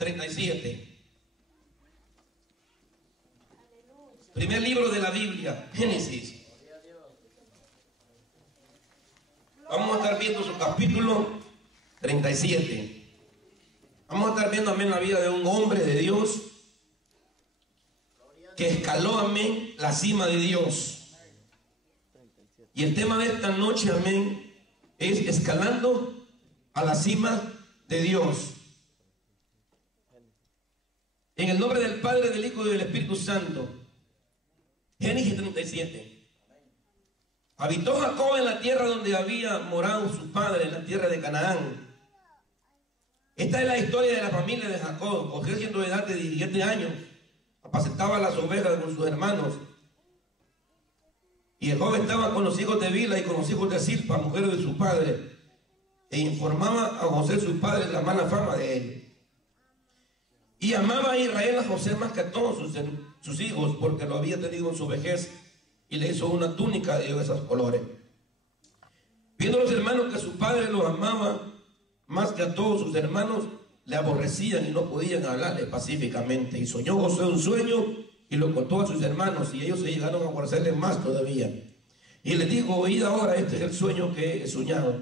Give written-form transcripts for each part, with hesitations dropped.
37. Primer libro de la Biblia, Génesis. Vamos a estar viendo su capítulo 37. Vamos a estar viendo, amén, la vida de un hombre de Dios que escaló, amén, la cima de Dios. Y el tema de esta noche, amén, es escalando a la cima de Dios. En el nombre del Padre, del Hijo y del Espíritu Santo. Génesis 37. Habitó Jacob en la tierra donde había morado su padre, en la tierra de Canaán. Esta es la historia de la familia de Jacob. José, siendo de edad de 17 años, apacentaba las ovejas con sus hermanos. Y el joven estaba con los hijos de Bila y con los hijos de Silpa, mujeres de su padre, e informaba a José su padre la mala fama de él. Y amaba a Israel a José más que a todos sus hijos, porque lo había tenido en su vejez, y le hizo una túnica de esos colores. Viendo los hermanos que su padre los amaba más que a todos sus hermanos, le aborrecían y no podían hablarle pacíficamente. Y soñó José un sueño y lo contó a sus hermanos, y ellos se llegaron a aborrecerle más todavía. Y les dijo: oíd ahora, este es el sueño que he soñado.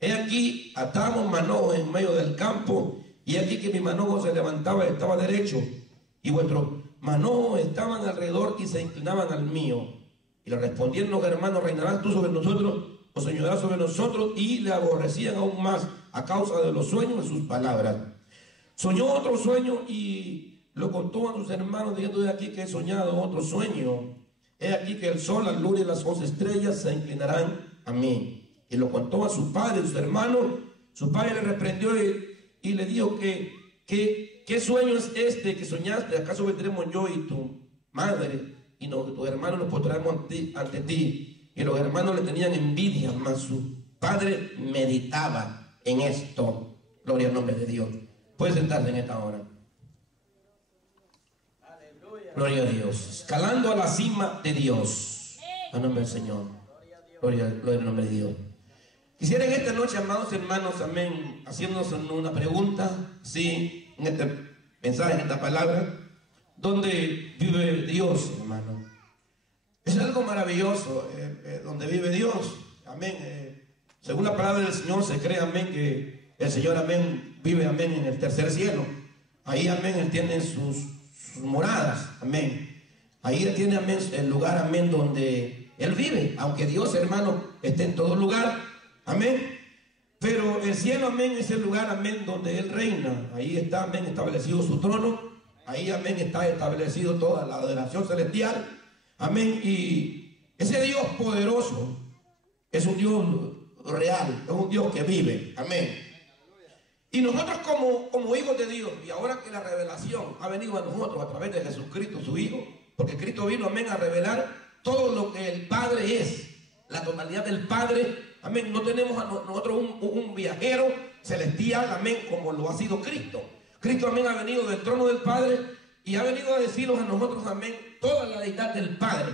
He aquí, atamos manojo en medio del campo, y aquí que mi manojo se levantaba y estaba derecho, y vuestros manojos estaban alrededor y se inclinaban al mío. Y le respondieron los hermanos: ¿reinarás tú sobre nosotros o señorarás sobre nosotros? Y le aborrecían aún más a causa de los sueños de sus palabras. Soñó otro sueño y lo contó a sus hermanos, diciendo: he aquí que he soñado otro sueño. He aquí que el sol, la luna y las 11 estrellas se inclinarán a mí. Y lo contó a su padre y sus hermanos. Su padre le reprendió y le dijo: ¿Qué sueño es este que soñaste? ¿Acaso vendremos yo y tu madre y tus hermanos nos postraremos ante ti? Y los hermanos le tenían envidia, mas su padre meditaba en esto. Gloria al nombre de Dios. Puedes sentarte en esta hora. Gloria a Dios. Escalando a la cima de Dios. A nombre del Señor. Gloria al nombre de Dios. Quisiera en esta noche, amados hermanos, amén, haciéndonos una pregunta, sí, en este mensaje, en esta palabra: ¿dónde vive Dios, hermano? Es algo maravilloso, donde vive Dios, amén. Según la palabra del Señor se cree, amén, que el Señor, amén, vive, amén, en el tercer cielo. Ahí, amén, Él tiene sus moradas, amén. Ahí Él tiene, amén, el lugar, amén, donde Él vive. Aunque Dios, hermano, esté en todo lugar, amén, pero el cielo, amén, es el lugar, amén, donde Él reina. Ahí está, amén, establecido su trono. Ahí, amén, está establecido toda la adoración celestial, amén. Y ese Dios poderoso es un Dios real, es un Dios que vive, amén. Y nosotros como hijos de Dios, y ahora que la revelación ha venido a nosotros a través de Jesucristo, su Hijo, porque Cristo vino, amén, a revelar todo lo que el Padre es, la totalidad del Padre, amén. No tenemos a nosotros un viajero celestial, amén, como lo ha sido Cristo. Cristo, amén, ha venido del trono del Padre y ha venido a decirnos a nosotros, amén, toda la deidad del Padre,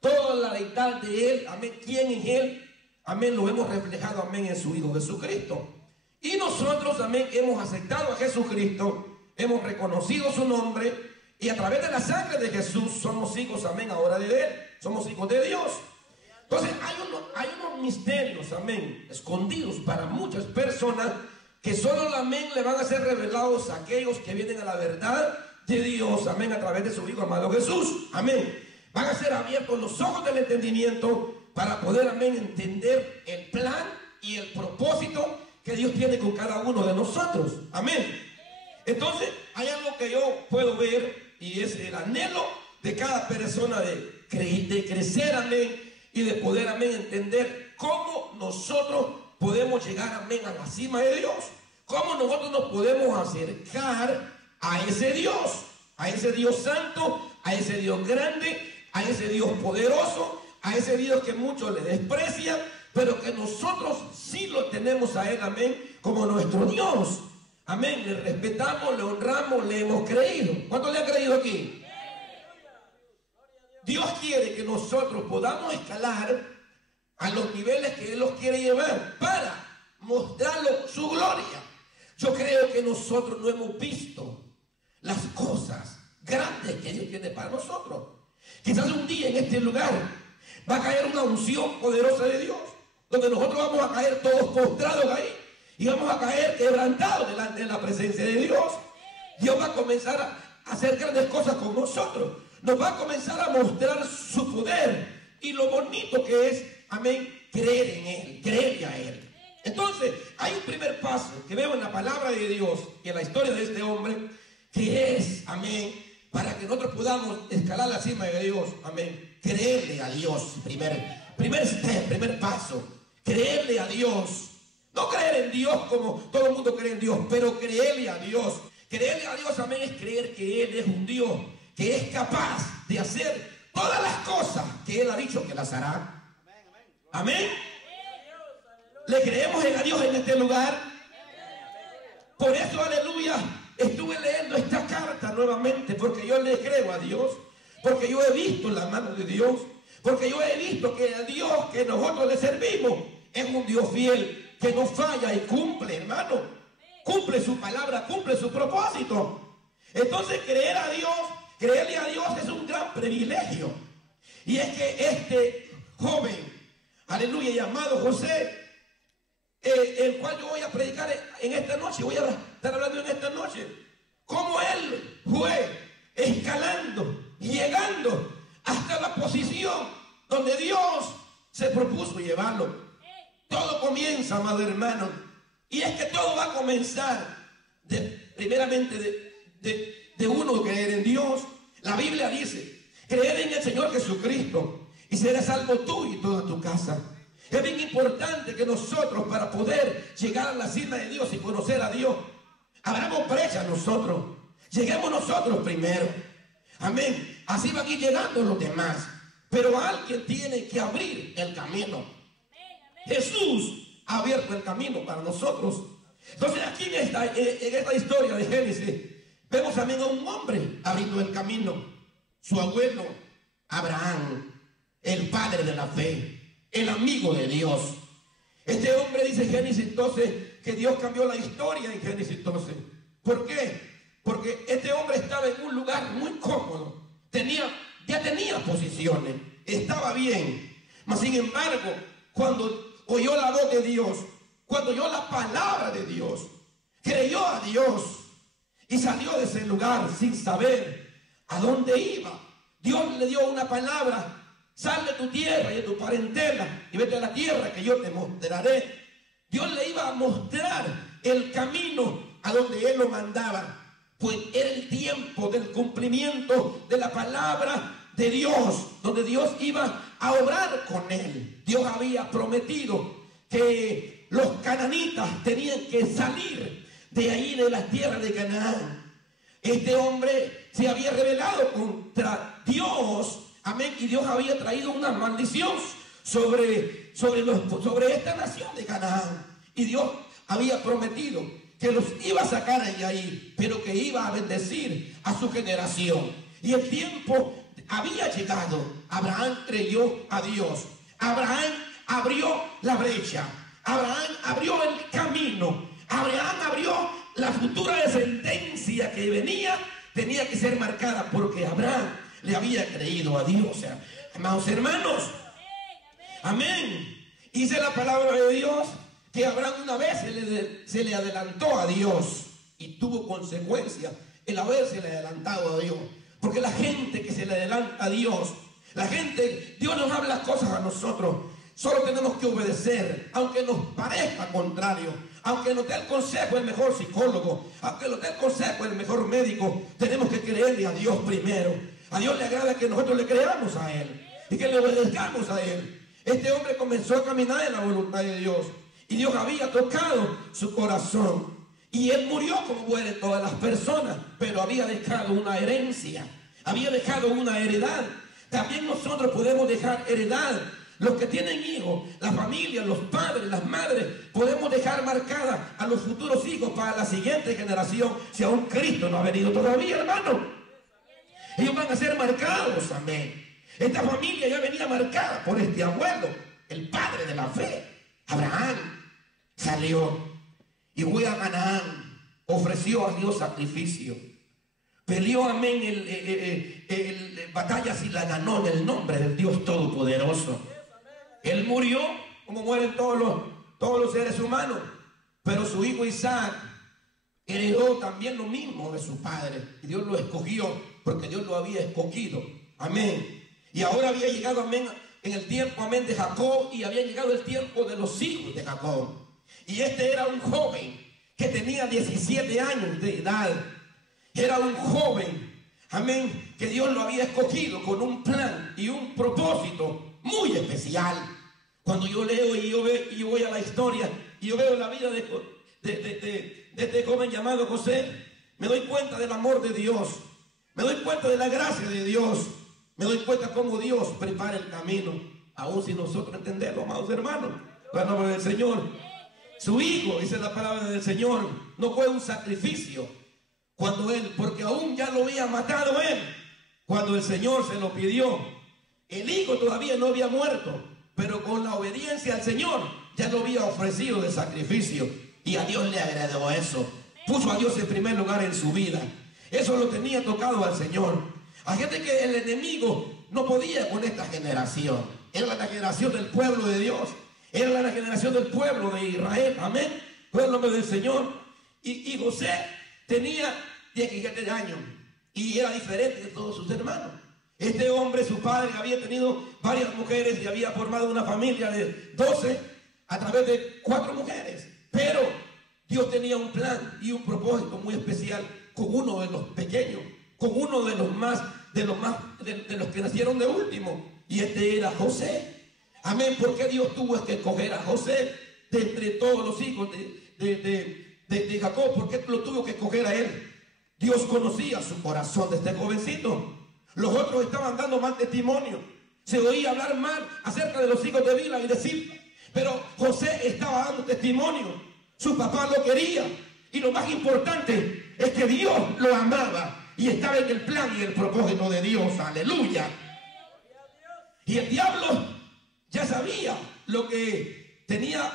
toda la deidad de Él, amén, quién es Él, amén, lo hemos reflejado, amén, en su Hijo Jesucristo. Y nosotros, amén, hemos aceptado a Jesucristo, hemos reconocido su nombre, y a través de la sangre de Jesús somos hijos, amén, ahora de Él, somos hijos de Dios. Entonces hay unos misterios, amén, escondidos para muchas personas, que solo, amén, le van a ser revelados a aquellos que vienen a la verdad de Dios, amén, a través de su Hijo amado Jesús, amén. Van a ser abiertos los ojos del entendimiento para poder, amén, entender el plan y el propósito que Dios tiene con cada uno de nosotros, amén. Entonces hay algo que yo puedo ver, y es el anhelo de cada persona de crecer, amén, y de poder, amén, entender cómo nosotros podemos llegar, amén, a la cima de Dios. Cómo nosotros nos podemos acercar a ese Dios santo, a ese Dios grande, a ese Dios poderoso, a ese Dios que muchos le desprecian, pero que nosotros sí lo tenemos a Él, amén, como nuestro Dios. Amén, le respetamos, le honramos, le hemos creído. ¿Cuántos le han creído aquí? Dios quiere que nosotros podamos escalar a los niveles que Él los quiere llevar para mostrarle su gloria. Yo creo que nosotros no hemos visto las cosas grandes que Dios tiene para nosotros. Quizás un día en este lugar va a caer una unción poderosa de Dios, donde nosotros vamos a caer todos postrados ahí y vamos a caer quebrantados delante de la presencia de Dios. Dios va a comenzar a hacer grandes cosas con nosotros. Nos va a comenzar a mostrar su poder y lo bonito que es, amén, creer en Él, creerle a Él. Entonces, hay un primer paso que veo en la palabra de Dios y en la historia de este hombre, que es, amén, para que nosotros podamos escalar la cima de Dios, amén, creerle a Dios. Primer paso, creerle a Dios. No creer en Dios como todo el mundo cree en Dios, pero creerle a Dios. Creerle a Dios, amén, es creer que Él es un Dios que es capaz de hacer todas las cosas que Él ha dicho que las hará. Amén. ¿Le creemos a Dios en este lugar? Por eso, aleluya, estuve leyendo esta carta nuevamente, porque yo le creo a Dios, porque yo he visto la mano de Dios, porque yo he visto que el Dios que nosotros le servimos es un Dios fiel, que no falla y cumple, hermano. Cumple su palabra, cumple su propósito. Entonces, creerle a Dios es un gran privilegio. Y es que este joven, aleluya, llamado José, el cual yo voy a predicar en esta noche, voy a estar hablando en esta noche, cómo él fue escalando, llegando hasta la posición donde Dios se propuso llevarlo. Todo comienza, amado hermano, y es que todo va a comenzar primeramente de uno creer en Dios. La Biblia dice: creer en el Señor Jesucristo y serás salvo tú y toda tu casa. Es bien importante que nosotros, para poder llegar a la cima de Dios y conocer a Dios, abramos brecha nosotros, lleguemos nosotros primero. Amén. Así van a ir llegando los demás, pero alguien tiene que abrir el camino. Jesús ha abierto el camino para nosotros. Entonces, aquí en esta historia de Génesis vemos también a un hombre abriendo el camino. Su abuelo Abraham, el padre de la fe, el amigo de Dios. Este hombre, dice Génesis 12, que Dios cambió la historia en Génesis 12. ¿Por qué? Porque este hombre estaba en un lugar muy cómodo, ya tenía posiciones, estaba bien. Mas sin embargo, cuando oyó la voz de Dios, cuando oyó la palabra de Dios, creyó a Dios y salió de ese lugar sin saber a dónde iba. Dios le dio una palabra: sal de tu tierra y de tu parentela y vete a la tierra que yo te mostraré. Dios le iba a mostrar el camino a donde Él lo mandaba, pues era el tiempo del cumplimiento de la palabra de Dios, donde Dios iba a obrar con él. Dios había prometido que los cananitas tenían que salir de ahí, de la tierra de Canaán. Este hombre se había rebelado contra Dios, amén, y Dios había traído una maldición sobre esta nación de Canaán. Y Dios había prometido que los iba a sacar de ahí, pero que iba a bendecir a su generación. Y el tiempo había llegado. Abraham creyó a Dios. Abraham abrió la brecha. Abraham abrió el camino. Abraham abrió la futura descendencia que venía. Tenía que ser marcada porque Abraham le había creído a Dios. O sea, amados hermanos, amén. Dice la palabra de Dios que Abraham una vez se le adelantó a Dios y tuvo consecuencias el haberse le adelantado a Dios. Porque la gente que se le adelanta a Dios, Dios nos habla cosas a nosotros, solo tenemos que obedecer, aunque nos parezca contrario, aunque nos dé el consejo el mejor psicólogo, aunque nos dé el consejo el mejor médico, tenemos que creerle a Dios primero. A Dios le agrada que nosotros le creamos a Él y que le obedezcamos a Él. Este hombre comenzó a caminar en la voluntad de Dios y Dios había tocado su corazón. Y él murió como mueren todas las personas, pero había dejado una herencia, había dejado una heredad. También nosotros podemos dejar heredad. Los que tienen hijos, la familia, los padres, las madres, podemos dejar marcada a los futuros hijos para la siguiente generación, si aún Cristo no ha venido todavía, hermano. Ellos van a ser marcados, amén. Esta familia ya venía marcada por este abuelo, el padre de la fe. Abraham salió y fue a Canaán, ofreció a Dios sacrificio. peleó, amén, batallas y la ganó en el nombre del Dios Todopoderoso. Él murió como mueren todos los seres humanos, pero su hijo Isaac heredó también lo mismo de su padre. Y Dios lo escogió porque Dios lo había escogido. Amén. Y ahora había llegado, amén, en el tiempo, amén, de Jacob, y había llegado el tiempo de los hijos de Jacob. Y este era un joven que tenía 17 años de edad. Era un joven, amén, que Dios lo había escogido con un plan y un propósito muy especial. Cuando yo leo y yo voy a la historia y yo veo la vida de este joven llamado José, me doy cuenta del amor de Dios, me doy cuenta de la gracia de Dios, me doy cuenta cómo Dios prepara el camino, aun si nosotros entendemos, amados hermanos, por el nombre del Señor. Su hijo, dice la palabra del Señor, no fue un sacrificio porque aún ya lo había matado él, cuando el Señor se lo pidió. El hijo todavía no había muerto, pero con la obediencia al Señor ya lo había ofrecido de sacrificio, y a Dios le agradó eso. Puso a Dios en primer lugar en su vida. Eso lo tenía tocado al Señor. Hay gente que el enemigo no podía con esta generación. Era la generación del pueblo de Dios, era la generación del pueblo de Israel. Amén. Fue el nombre del Señor. Y José tenía 17 años y era diferente de todos sus hermanos. Este hombre, su padre, había tenido varias mujeres y había formado una familia de 12 a través de 4 mujeres. Pero Dios tenía un plan y un propósito muy especial con uno de los pequeños, con uno de los que nacieron de último. Y este era José. Amén. ¿Por qué Dios tuvo que escoger a José de entre todos los hijos de Jacob? ¿Por qué lo tuvo que escoger a él? Dios conocía su corazón de este jovencito. Los otros estaban dando mal testimonio. Se oía hablar mal acerca de los hijos de Bilha y de Zilpa. Pero José estaba dando testimonio. Su papá lo quería. Y lo más importante es que Dios lo amaba. Y estaba en el plan y el propósito de Dios. Aleluya. Y el diablo ya sabía lo que tenía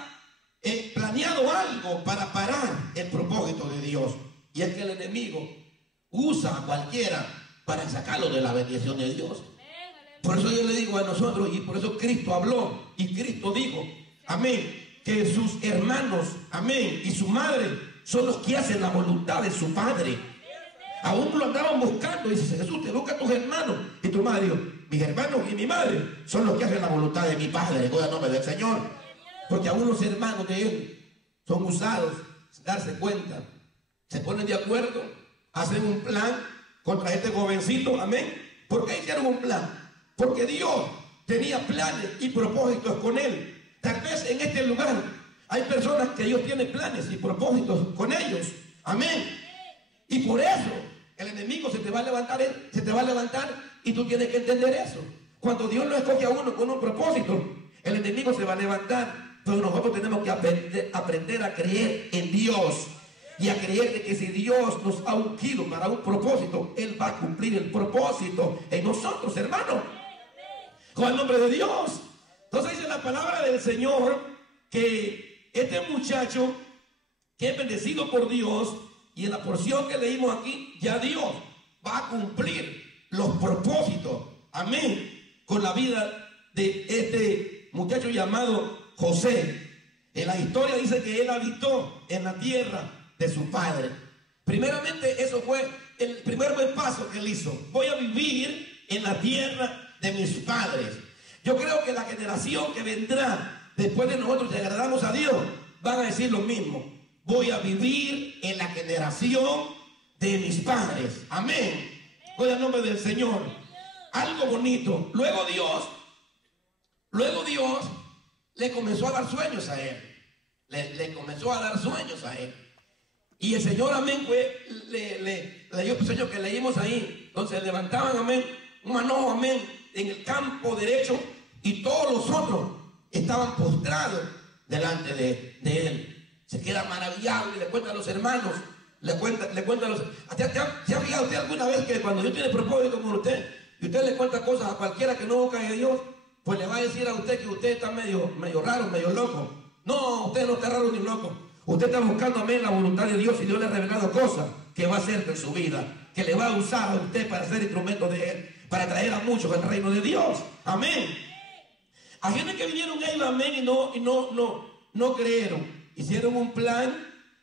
planeado algo para parar el propósito de Dios. Y es que el enemigo usa a cualquiera para sacarlo de la bendición de Dios. Por eso yo le digo a nosotros, y por eso Cristo habló y Cristo dijo, amén, que sus hermanos, amén, y su madre son los que hacen la voluntad de su Padre. Aún lo andaban buscando, y dice Jesús, te busca a tus hermanos. Y tu madre dijo, mis hermanos y mi madre son los que hacen la voluntad de mi Padre, en el nombre del Señor. Porque aún los hermanos de él son usados sin darse cuenta. Se ponen de acuerdo, hacen un plan contra este jovencito, amén. ¿Por qué hicieron un plan? Porque Dios tenía planes y propósitos con él. Tal vez en este lugar hay personas que Dios tiene planes y propósitos con ellos, amén. Y por eso el enemigo se te va a levantar y tú tienes que entender eso. Cuando Dios lo escoge a uno con un propósito, el enemigo se va a levantar, pero nosotros tenemos que aprender a creer en Dios. Y a creer de que si Dios nos ha ungido para un propósito, Él va a cumplir el propósito en nosotros, hermano. Con el nombre de Dios. Entonces dice la palabra del Señor que este muchacho que es bendecido por Dios, y en la porción que leímos aquí, ya Dios va a cumplir los propósitos, amén, con la vida de este muchacho llamado José. En la historia dice que él habitó en la tierra de su padre. Primeramente, eso fue el primer buen paso que él hizo. Voy a vivir en la tierra de mis padres. Yo creo que la generación que vendrá después de nosotros, si agradamos a Dios, van a decir lo mismo. Voy a vivir en la generación de mis padres. Amén. Voy al nombre del Señor. Algo bonito. Luego Dios le comenzó a dar sueños a él. Le comenzó a dar sueños a él. Y el Señor, amén, le dio el sueño que leímos ahí. Entonces levantaban, amén, un manojo, amén, en el campo derecho, y todos los otros estaban postrados delante de él. Se queda maravillado y le cuenta a los hermanos, le cuenta a los... ¿Se ha fijado usted alguna vez que cuando Dios tiene propósito con usted, y usted le cuenta cosas a cualquiera que no busca de Dios, pues le va a decir a usted que usted está medio raro, medio loco? No, usted no está raro ni loco. Usted está buscando, amén, la voluntad de Dios, y Dios le ha revelado cosas que va a hacer de su vida, que le va a usar a usted para ser instrumento de Él, para traer a muchos al reino de Dios. Amén. Hay gente que vinieron a Él, amén, y no creyeron. Hicieron un plan,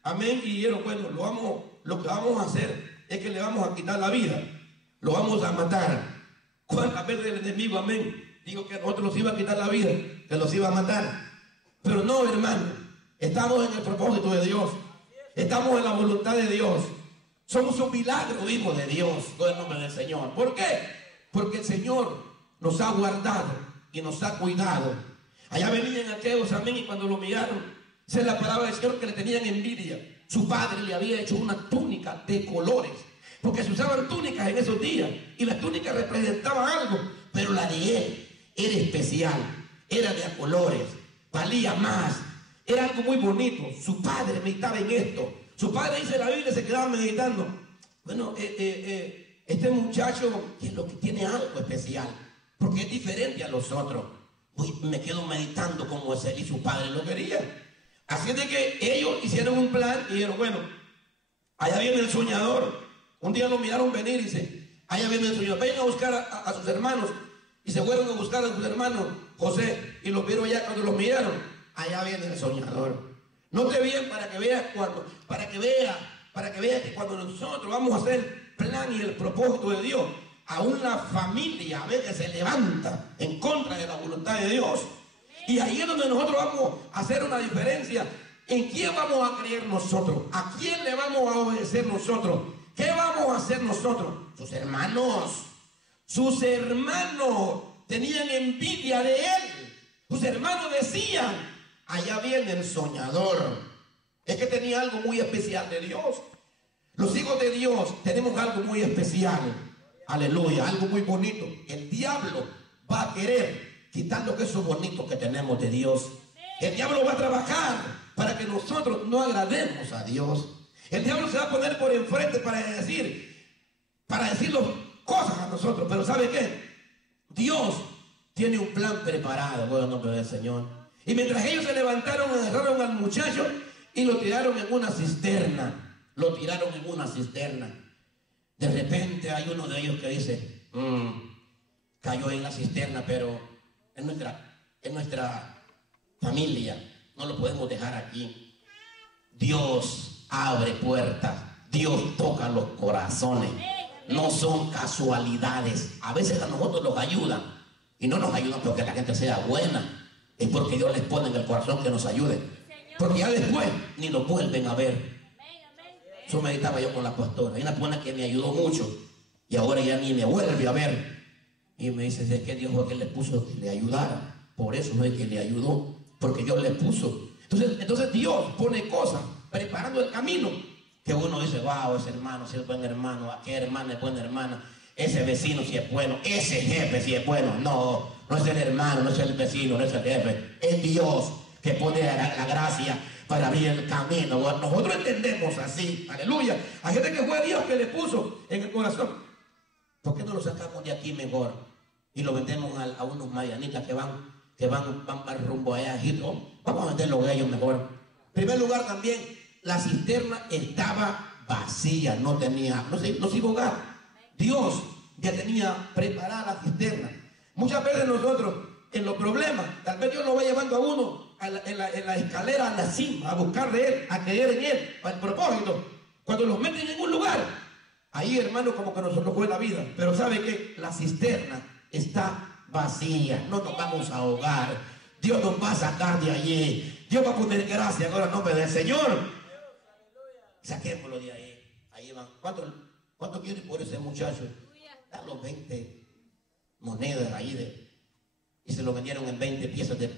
amén, y dijeron, bueno, lo que vamos a hacer es que le vamos a quitar la vida, lo vamos a matar. ¿Cuántas veces el enemigo, amén, digo que a nosotros nos iba a quitar la vida, que los iba a matar? Pero no, hermano, estamos en el propósito de Dios, estamos en la voluntad de Dios, somos un milagro, hijos de Dios, con el nombre del Señor. ¿Por qué? Porque el Señor nos ha guardado y nos ha cuidado. Allá venían aquellos, amén, y cuando lo miraron, esa es la palabra del Señor, que le tenían envidia. Su padre le había hecho una túnica de colores, porque se usaban túnicas en esos días, y las túnicas representaban algo, pero la de él era especial, era de a colores, valía más, era algo muy bonito. Su padre meditaba en esto. Su padre, dice la Biblia, se quedaba meditando. Bueno, este muchacho es lo que tiene algo especial, porque es diferente a los otros. Me quedo meditando como es él, y su padre lo quería. Así de que ellos hicieron un plan y dijeron, bueno, allá viene el soñador. Un día lo miraron venir y dice, allá viene el soñador, vayan a buscar a sus hermanos. Y se fueron a buscar a sus hermanos, José, y los vieron allá. Cuando los miraron, allá viene el soñador. Note bien para que vea que cuando nosotros vamos a hacer el plan y el propósito de Dios, aún la familia a veces se levanta en contra de la voluntad de Dios. Y ahí es donde nosotros vamos a hacer una diferencia. ¿En quién vamos a creer nosotros? ¿A quién le vamos a obedecer nosotros? ¿Qué vamos a hacer nosotros? Sus hermanos tenían envidia de él. Sus hermanos decían, allá viene el soñador. Es que tenía algo muy especial de Dios. Los hijos de Dios tenemos algo muy especial. Aleluya, algo muy bonito. El diablo va a querer quitar lo que es eso bonito que tenemos de Dios. El diablo va a trabajar para que nosotros no agrademos a Dios. El diablo se va a poner por enfrente para decirnos cosas a nosotros. Pero ¿sabe qué? Dios tiene un plan preparado, en el nombre del Señor. Y mientras ellos se levantaron, agarraron al muchacho y lo tiraron en una cisterna. De repente hay uno de ellos que dice, cayó en la cisterna, pero es nuestra familia, no lo podemos dejar aquí. Dios abre puertas, Dios toca los corazones, no son casualidades. A veces a nosotros nos ayudan, y no nos ayudan porque la gente sea buena, es porque Dios les pone en el corazón que nos ayude, porque ya después ni nos vuelven a ver. Eso meditaba yo con la pastora. Hay una persona que me ayudó mucho y ahora ya ni me vuelve a ver. Y me dice, es que Dios fue que le puso que le ayudara. Por eso no es que le ayudó, porque Dios le puso. Entonces Dios pone cosas, preparando el camino, que uno dice, wow, ese hermano si es buen hermano, aquella hermana es buena hermana, ese vecino si es bueno, ese jefe si es bueno. No es el hermano, no es el vecino, no es el jefe, es Dios que pone la gracia para abrir el camino. Bueno, nosotros entendemos así, aleluya. Hay gente que fue Dios que le puso en el corazón. ¿Por qué no lo sacamos de aquí mejor y lo vendemos a unos marianitas que van rumbo allá a Egipto? Vamos a venderlo a ellos mejor. En primer lugar, también la cisterna estaba vacía, no se iba a hogar. Dios ya tenía preparada la cisterna. Muchas veces nosotros en los problemas, tal vez Dios lo va llevando a uno en la escalera a la cima, a buscar de Él, a creer en Él, para el propósito. Cuando los meten en un lugar, ahí, hermano, como que nosotros fue la vida. Pero ¿sabe qué? La cisterna está vacía, no nos vamos a ahogar. Dios nos va a sacar de allí. Dios va a poner gracia ahora en nombre del Señor. Saquémoslo de ahí. Ahí van. ¿Cuánto quiere por ese muchacho? Dan los 20 monedas ahí y se lo vendieron en 20 piezas de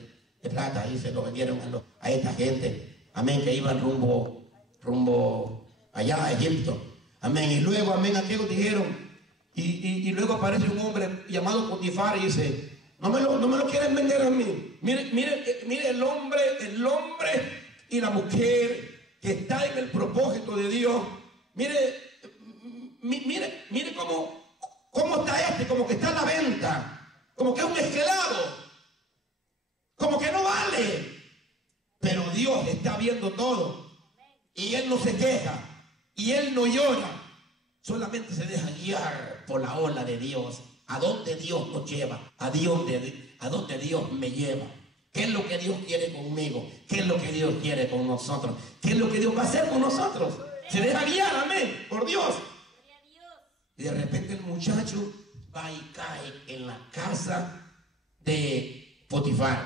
plata. Ahí se lo vendieron a esta gente. Amén, que iban rumbo allá a Egipto. Amén. Y luego, amén, aquellos dijeron, y luego aparece un hombre llamado Potifar y dice, no me lo quieren vender a mí. Mire el hombre y la mujer que está en el propósito de Dios. Mire cómo está como que está a la venta, como que es un esclavo, como que no vale. Pero Dios está viendo todo y Él no se queja. y él no llora, solamente se deja guiar por la ola de Dios. ¿A dónde Dios nos lleva? ¿A dónde Dios me lleva? ¿Qué es lo que Dios quiere conmigo? ¿Qué es lo que Dios quiere con nosotros? ¿Qué es lo que Dios va a hacer con nosotros? Se deja guiar, amén, por Dios. Y de repente el muchacho va y cae en la casa de Potifar.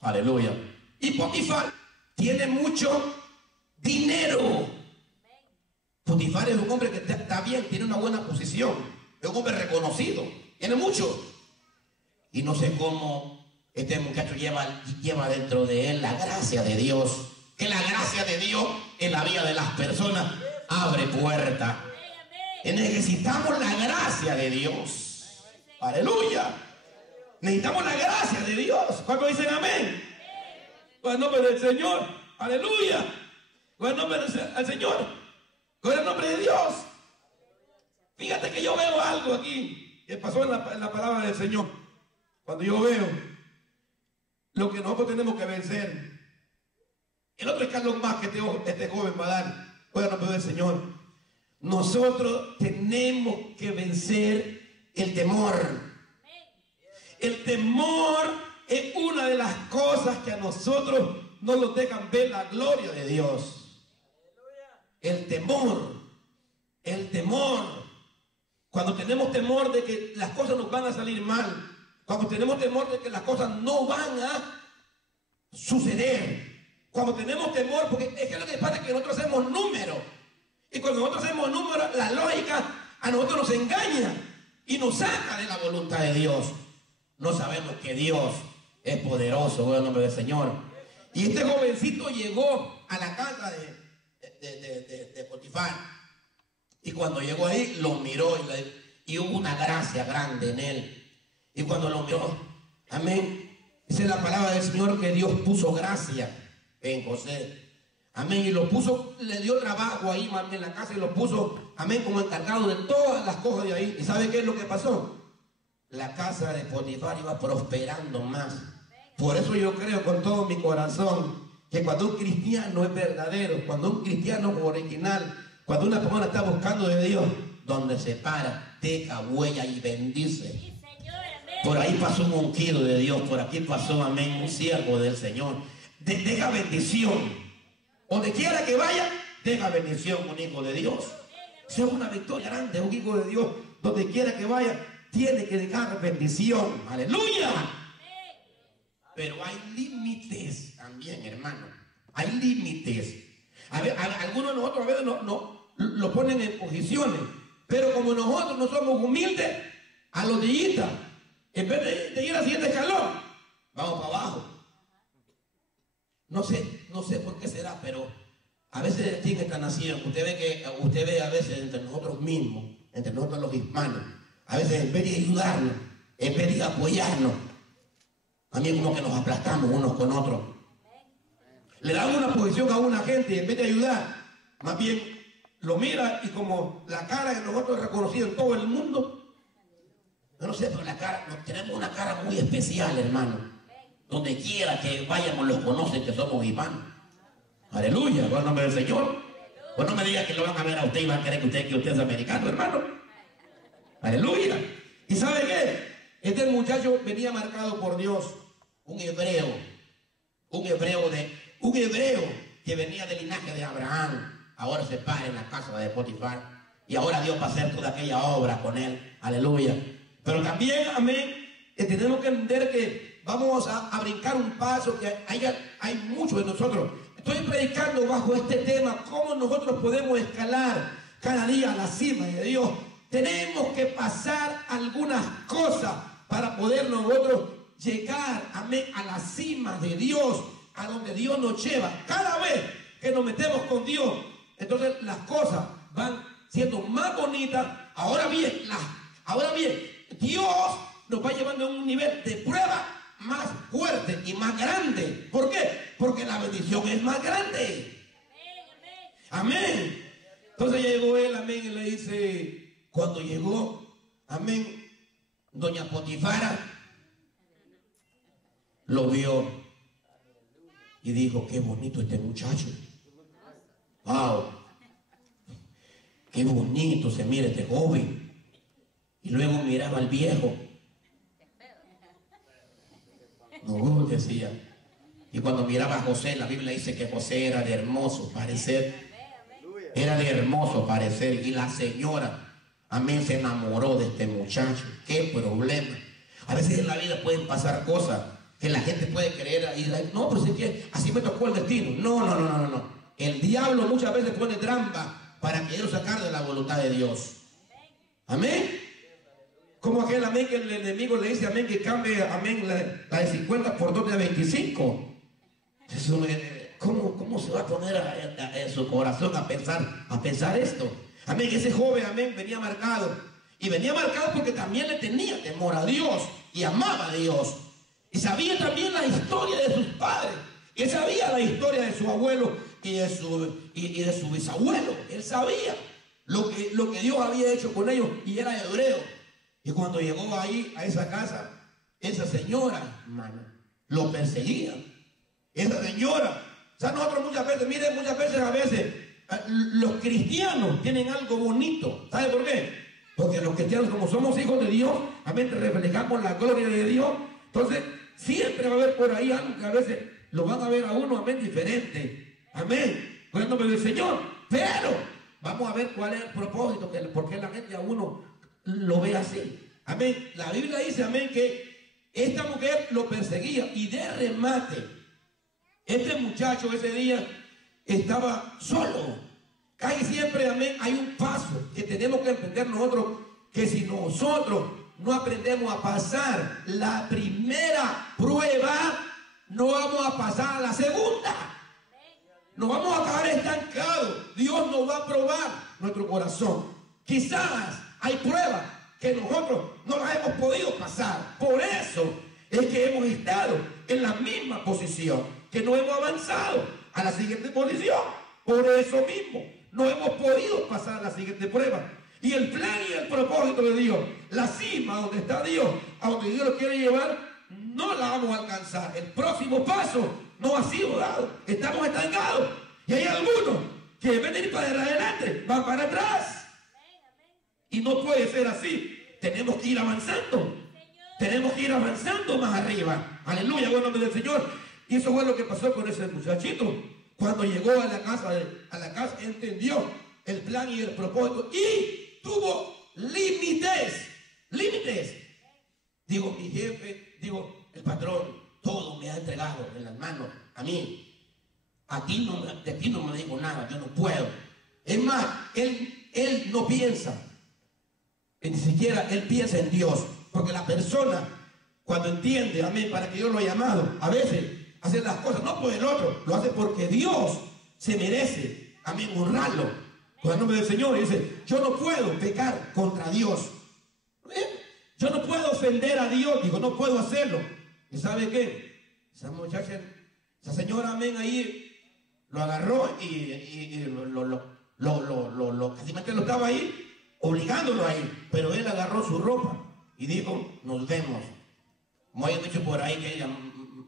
Aleluya. Y Potifar tiene mucho dinero. Potifar es un hombre que está bien, tiene una buena posición, es un hombre reconocido, tiene mucho. Y no sé cómo este muchacho lleva dentro de él la gracia de Dios. Que la gracia de Dios en la vida de las personas abre puertas. Necesitamos la gracia de Dios. Aleluya. Necesitamos la gracia de Dios. ¿Cuántos dicen amén? Con el nombre del Señor. Aleluya. Con el nombre del Señor. Con el nombre de Dios. Fíjate que yo veo algo aquí que pasó en la palabra del Señor. Cuando yo veo lo que nosotros tenemos que vencer. El otro escalón más que este joven va a dar. Con el nombre del Señor. Nosotros tenemos que vencer el temor. El temor es una de las cosas que a nosotros no nos dejan ver la gloria de Dios. El temor. El temor. Cuando tenemos temor de que las cosas nos van a salir mal. Cuando tenemos temor de que las cosas no van a suceder. Cuando tenemos temor, porque es que lo que pasa es que nosotros hacemos números. Y cuando nosotros hacemos números, la lógica a nosotros nos engaña y nos saca de la voluntad de Dios. No sabemos que Dios es poderoso, en el nombre del Señor. Y este jovencito llegó a la casa de Potifar. Y cuando llegó ahí, lo miró y hubo una gracia grande en él. Y cuando lo miró, amén, dice la palabra del Señor que Dios puso gracia en José. Amén, y lo puso, le dio trabajo ahí en la casa y lo puso, amén, como encargado de todas las cosas de ahí. ¿Y sabe qué es lo que pasó? La casa de Potifar iba prosperando más. Por eso yo creo con todo mi corazón que cuando un cristiano es verdadero, cuando un cristiano es original, cuando una persona está buscando de Dios, donde se para, deja huella y bendice. Por ahí pasó un ungido de Dios, por aquí pasó, amén, un siervo del Señor. Deja bendición. Donde quiera que vaya, deja bendición, un hijo de Dios. Sea una victoria grande, un hijo de Dios. Donde quiera que vaya, tiene que dejar bendición. Aleluya. Pero hay límites también, hermano. Hay límites. Algunos de nosotros a veces no lo ponen en posiciones. Pero como nosotros no somos humildes, a los días, en vez de ir al siguiente escalón, vamos para abajo. No sé por qué será, pero a veces en esta nación, usted ve a veces entre nosotros mismos, entre nosotros los hispanos, a veces en vez de ayudarnos, en vez de apoyarnos, también como que nos aplastamos unos con otros. Le damos una posición a una gente y en vez de ayudar, más bien lo mira y como la cara que nosotros reconocido en todo el mundo, yo no sé, pero tenemos una cara muy especial, hermano. Donde quiera que vayamos los conocen que somos hispanos. Aleluya, con el nombre del Señor. Pues no me diga que lo van a ver a usted y van a creer que usted es americano, hermano. Aleluya. ¿Y sabe qué? Este muchacho venía marcado por Dios, un hebreo que venía del linaje de Abraham. Ahora se para en la casa de Potifar. Y ahora Dios va a hacer toda aquella obra con él. Aleluya. Pero también, amén, tenemos que entender que vamos a brincar un paso, que hay muchos de nosotros. Estoy predicando bajo este tema, cómo nosotros podemos escalar cada día a la cima de Dios. Tenemos que pasar algunas cosas para poder nosotros llegar, amén, a la cima de Dios, a donde Dios nos lleva. Cada vez que nos metemos con Dios, entonces las cosas van siendo más bonitas. Ahora bien, Dios nos va llevando a un nivel de prueba más fuerte y más grande. ¿Por qué? Porque la bendición es más grande. Amén. Entonces llegó él, amén, y le dice, cuando llegó, amén, doña Potifara lo vio y dijo, qué bonito este muchacho. Wow. qué bonito se mira este joven. Y luego miraba al viejo. No, decía. Y cuando miraba a José, la Biblia dice que José era de hermoso parecer. Era de hermoso parecer. Y la señora, amén, se enamoró de este muchacho. Qué problema. A veces en la vida pueden pasar cosas que la gente puede creer y no, pero si es que así me tocó el destino. No. El diablo muchas veces pone trampa para querer sacar de la voluntad de Dios. Amén. Como aquel amén que el enemigo le dice amén que cambie amén la de 50 por 2 de 25. ¿Cómo se va a poner en su corazón a pensar esto? Amén, ese joven amén venía marcado. Y venía marcado porque también le tenía temor a Dios y amaba a Dios. Y sabía también la historia de sus padres. Él sabía la historia de su abuelo y de su bisabuelo. Él sabía lo que Dios había hecho con ellos y era hebreo. Y cuando llegó ahí a esa casa, esa señora, hermano, lo perseguía. Esa señora, o sea, nosotros muchas veces, a veces, los cristianos tienen algo bonito. ¿Sabe por qué? Porque los cristianos, como somos hijos de Dios, amén, reflejamos la gloria de Dios. Entonces, siempre va a haber por ahí algo que a veces lo van a ver a uno, amén, diferente. Amén. Con el nombre del Señor. Pero vamos a ver cuál es el propósito, por qué la gente a uno lo ve así. Amén. La Biblia dice, amén, que esta mujer lo perseguía y de remate, este muchacho ese día estaba solo. Casi siempre, amén, hay un paso que tenemos que entender nosotros, que si nosotros no aprendemos a pasar la primera prueba, no vamos a pasar a la segunda. Nos vamos a acabar estancados. Dios nos va a probar nuestro corazón. Quizás hay pruebas que nosotros no las hemos podido pasar. Por eso es que hemos estado en la misma posición, que no hemos avanzado a la siguiente posición. Por eso mismo no hemos podido pasar a la siguiente prueba. Y el plan y el propósito de Dios, la cima donde está Dios, a donde Dios lo quiere llevar, no la vamos a alcanzar. El próximo paso no ha sido dado. Estamos estancados. Y hay algunos que en vez de ir para adelante, van para atrás. Y no puede ser así. Tenemos que ir avanzando. Tenemos que ir avanzando más arriba. Aleluya, buen nombre del Señor. Y eso fue lo que pasó con ese muchachito. Cuando llegó a la casa, entendió el plan y el propósito. Y tuvo límites. Límites. Digo, mi jefe, digo, el patrón, todo me ha entregado en las manos a mí. De aquí no me digo nada, yo no puedo. Es más, él no piensa. Ni siquiera él piensa en Dios, porque la persona cuando entiende, amén, para que Dios lo ha llamado, a veces hace las cosas no por el otro, lo hace porque Dios se merece, amén, honrarlo con el nombre del Señor. Y dice, yo no puedo pecar contra Dios, yo no puedo ofender a Dios, digo, no puedo hacerlo. ¿Y sabe qué? Esa muchacha, esa señora, amén, ahí lo agarró y casi lo estaba ahí obligándolo ahí, pero él agarró su ropa y dijo, nos vemos. Como hayan dicho por ahí que ella,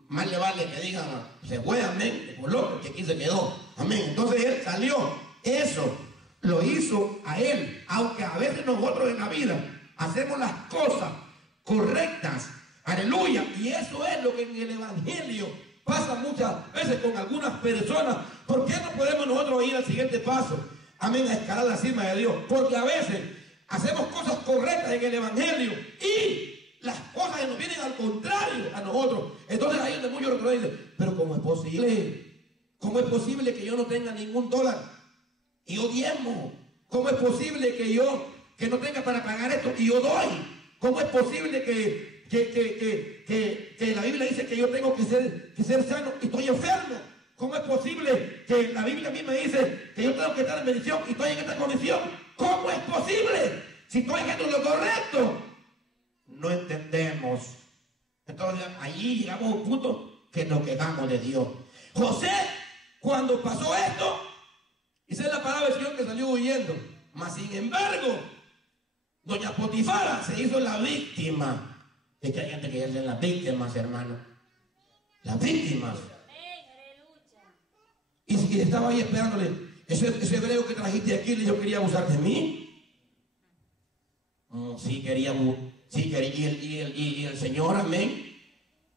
más le vale que digan, se fue, amén, por loco, que aquí se quedó, amén. Entonces él salió. Eso lo hizo a él, aunque a veces nosotros en la vida hacemos las cosas correctas, aleluya, y eso es lo que en el evangelio pasa muchas veces con algunas personas. ¿Por qué no podemos nosotros ir al siguiente paso? Amén, a escalar la cima de Dios. Porque a veces hacemos cosas correctas en el evangelio y las cosas que nos vienen al contrario a nosotros. Entonces ahí es donde muchos otros dicen, pero ¿cómo es posible? ¿Cómo es posible que yo no tenga ningún dólar y yo diezmo? ¿Cómo es posible que yo no tenga para pagar esto y yo doy? ¿Cómo es posible que la Biblia dice que yo tengo que ser sano y estoy enfermo? ¿Cómo es posible que la Biblia misma dice que yo tengo que estar en bendición y estoy en esta condición? ¿Cómo es posible? Si estoy haciendo lo correcto. No entendemos. Entonces allí llegamos a un punto que nos quejamos de Dios. José, cuando pasó esto, esa es la palabra del Señor, que salió huyendo. Mas sin embargo, doña Potifara se hizo la víctima. Es que hay gente que ya son las víctimas, hermano. Las víctimas. Y estaba ahí esperándole. ese hebreo que trajiste aquí, yo quería abusar de mí. Sí quería, y el Señor, amén,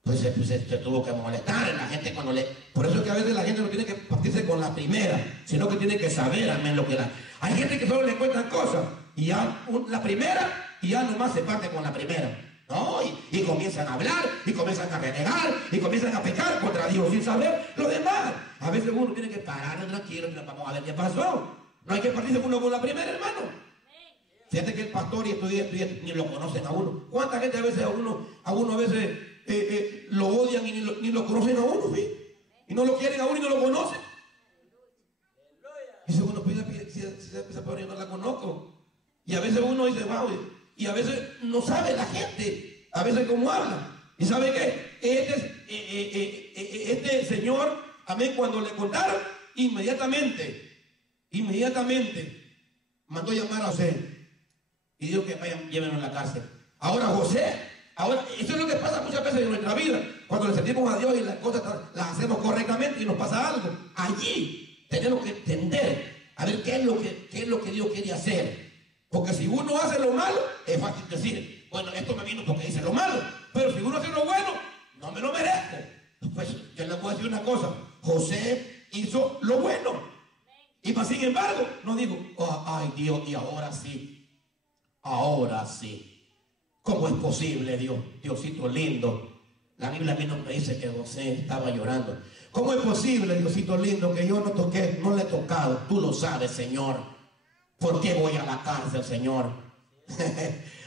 pues se tuvo que molestar. La gente cuando por eso es que a veces la gente no tiene que partirse con la primera, sino que tiene que saber, amén, lo que da. Hay gente que solo le cuentan cosas, y ya la primera, y ya nomás se parte con la primera. No, y comienzan a hablar, y comienzan a renegar, y comienzan a pecar contra Dios sin saber lo demás. A veces uno tiene que parar tranquilo, vamos a ver qué pasó. No hay que partirse uno con la primera, hermano. Fíjate que el pastor y estudiante ni lo conocen a uno. ¿Cuánta gente a veces a uno a veces lo odian y ni lo conocen a uno? ¿Sí? Y no lo quieren a uno y no lo conocen. Y si uno pide, si esa persona yo no la conozco. Y a veces uno dice, wow, y a veces no sabe la gente, a veces cómo habla. ¿Y sabe qué? Este señor, amén, cuando le contaron, inmediatamente mandó llamar a José. Y dijo que vayan, llévenlo a la cárcel. Ahora José, eso es lo que pasa muchas veces en nuestra vida. Cuando le sentimos a Dios y las cosas las hacemos correctamente y nos pasa algo. Allí tenemos que entender, a ver qué es lo que Dios quiere hacer. Porque si uno hace lo malo, es fácil decir, bueno, esto me vino porque hice lo malo. Pero si uno hace lo bueno, no me lo merezco. Pues yo le puedo decir una cosa, José hizo lo bueno. Y más sin embargo, no digo, oh, ay Dios, y ahora sí. Ahora sí. ¿Cómo es posible, Dios? Diosito lindo. La Biblia a mí no me dice que José estaba llorando. ¿Cómo es posible, Diosito lindo, que yo no le he tocado? Tú lo sabes, Señor. ¿Por qué voy a la cárcel, Señor?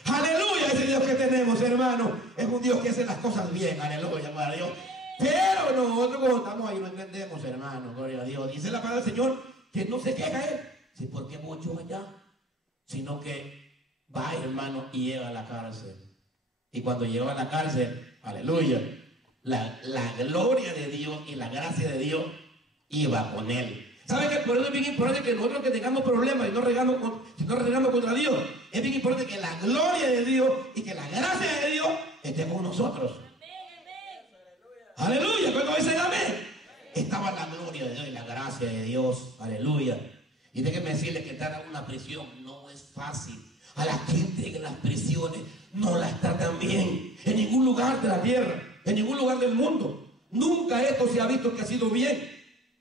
Aleluya, ese Dios que tenemos, hermano. Es un Dios que hace las cosas bien, aleluya, para Dios. Pero nosotros cuando estamos ahí no entendemos, hermano, gloria a Dios. Dice la palabra del Señor que no se queja él. Sí, ¿por qué muchos allá? Sino que va, hermano, y llega a la cárcel. Y cuando llegó a la cárcel, aleluya, la gloria de Dios y la gracia de Dios iba con él. ¿Saben que por eso es bien importante que nosotros que tengamos problemas y no regamos contra Dios? Es bien importante que la gloria de Dios y que la gracia de Dios esté con nosotros. Aleluya, cuando dicen amén, estaba la gloria de Dios y la gracia de Dios. Aleluya. Y déjenme decirles que estar en una prisión no es fácil. A la gente en las prisiones no las tratan bien. En ningún lugar de la tierra, en ningún lugar del mundo. Nunca esto se ha visto que ha sido bien.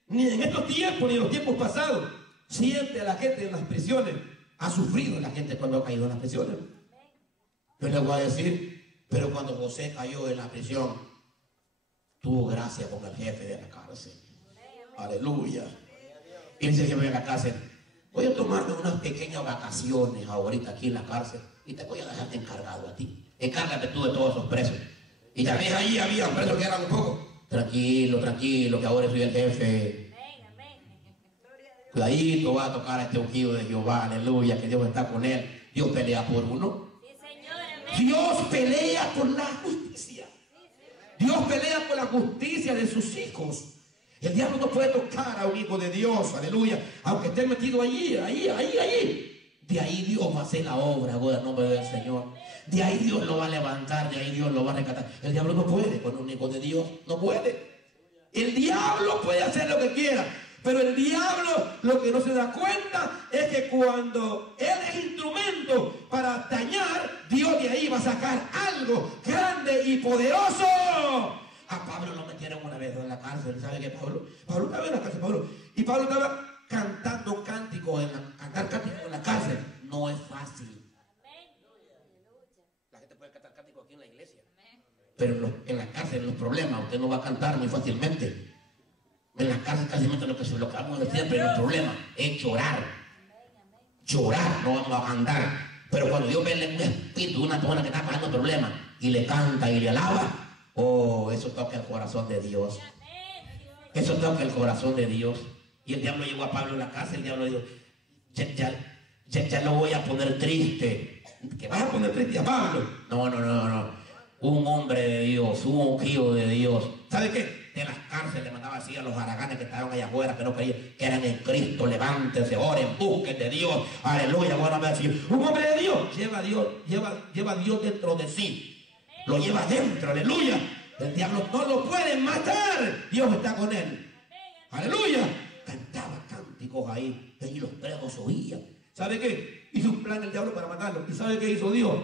Ni en estos tiempos, ni en los tiempos pasados. Siempre a la gente en las prisiones. Ha sufrido la gente cuando ha caído en las prisiones. Yo les voy a decir, pero cuando José cayó en la prisión, tuvo gracia con el jefe de la cárcel. Aleluya. Y dice que voy a la cárcel. Voy a tomarme unas pequeñas vacaciones ahorita aquí en la cárcel y te voy a dejarte encargado a ti. Encárgate tú de todos esos presos. Y tal vez allí había presos que eran un poco. Tranquilo, que ahora soy el jefe. Cuidadito, va a tocar a este ungido de Jehová, aleluya, que Dios está con él. Dios pelea por uno. Dios pelea por la justicia. Dios pelea por la justicia de sus hijos. El diablo no puede tocar a un hijo de Dios, aleluya, aunque esté metido allí. De ahí Dios va a hacer la obra, en el nombre del Señor. De ahí Dios lo va a levantar, de ahí Dios lo va a rescatar. El diablo no puede con un hijo de Dios, no puede. El diablo puede hacer lo que quiera, pero el diablo lo que no se da cuenta es que cuando él es instrumento para dañar, Dios de ahí va a sacar algo grande y poderoso. A Pablo lo metieron una vez en la cárcel. ¿Sabe qué, Pablo? Pablo estaba en la cárcel, y Pablo estaba cantando cánticos cantar cánticos en la cárcel. No es fácil. La gente puede cantar cánticos aquí en la iglesia, pero en la cárcel, en los problemas, usted no va a cantar muy fácilmente. En la cárcel casi lo que vamos a decir, pero el problema es llorar. Llorar, no vamos a cantar. Pero cuando Dios ve un espíritu, una persona que está pasando problemas y le canta y le alaba, oh, eso toca el corazón de Dios. Eso toca el corazón de Dios. Y el diablo llegó a Pablo en la casa. El diablo dijo, ya lo voy a poner triste. ¿Que vas a poner triste a Pablo? No. Un hombre de Dios, un ungido de Dios. ¿Sabe qué? De las cárceles le mandaba así a los haraganes que estaban allá afuera, que no creían, que eran en Cristo. Levántense, oren, busquen de Dios. Aleluya, bueno, a ver si un hombre de Dios lleva a Dios dentro de sí. Lo lleva dentro, aleluya. El diablo no lo puede matar. Dios está con él. Aleluya. Cantaba paralíticos ahí, y los presos oían. ¿Sabe qué? Hizo un plan el diablo para matarlo. ¿Y sabe qué hizo Dios?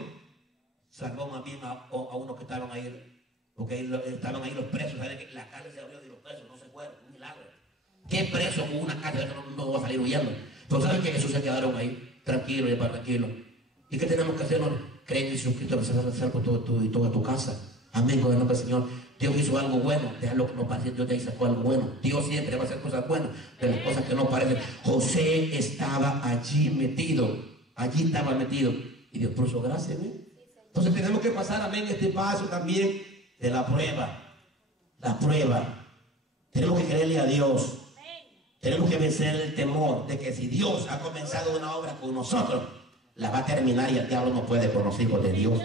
Salvó más bien a unos que estaban ahí, porque estaban ahí los presos. ¿Sabe qué? La cárcel se abrió y los presos no se fueron. Un milagro. ¿Qué preso con una cárcel no va a salir huyendo? Pero ¿saben qué? Esos se quedaron ahí, tranquilos y para tranquilos. ¿Y qué tenemos que hacer? Creer en Jesucristo, que se va a hacer por toda tu casa. Amén, con el nombre del Señor. Dios hizo algo bueno, déjalo que no parece, Dios te sacó algo bueno. Dios siempre va a hacer cosas buenas, de las cosas que no parecen. José estaba allí metido, y Dios puso gracia, amén. Entonces tenemos que pasar, amén, este paso también de la prueba. La prueba. Tenemos que creerle a Dios. Tenemos que vencer el temor de que si Dios ha comenzado una obra con nosotros, la va a terminar y el diablo no puede con los hijos de Dios.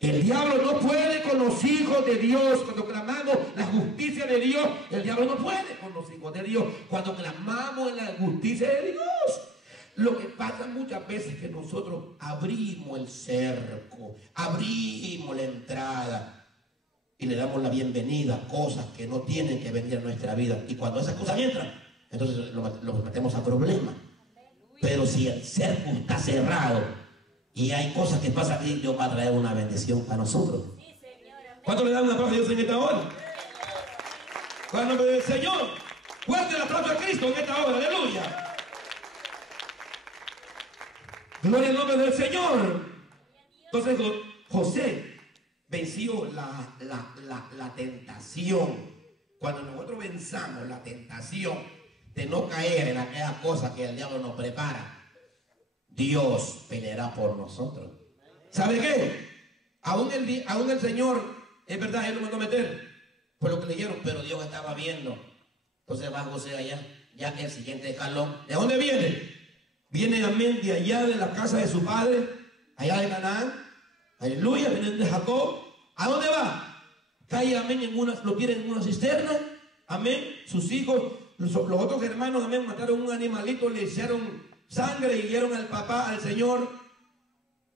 El diablo no puede con los hijos de Dios. Cuando clamamos la justicia de Dios, el diablo no puede con los hijos de Dios. Cuando clamamos en la justicia de Dios, lo que pasa muchas veces es que nosotros abrimos el cerco, abrimos la entrada y le damos la bienvenida a cosas que no tienen que venir a nuestra vida. Y cuando esas cosas entran, entonces los metemos a problemas. Pero si el cerco está cerrado y hay cosas que pasan aquí, Dios va a traer una bendición para nosotros. ¿Cuánto le dan un aplauso a Dios en esta hora? Con el nombre del Señor. Fuerte el aplauso a Cristo en esta hora. Aleluya. Gloria al nombre del Señor. Entonces José venció la tentación. Cuando nosotros venzamos la tentación de no caer en aquellas cosas que el diablo nos prepara, Dios peleará por nosotros. ¿Sabe qué? Aún el Señor, es verdad, Él lo mandó a meter por lo que leyeron, pero Dios estaba viendo. Entonces va José allá, ya el siguiente escalón. ¿De dónde viene? Viene, amén, de allá de la casa de su padre, allá de Canaán. Aleluya, viene de Jacob. ¿A dónde va? Cae, amén, lo tienen en una cisterna. Amén, sus hijos, los otros hermanos, amén, mataron un animalito, le echaron sangre y dieron al papá, al Señor,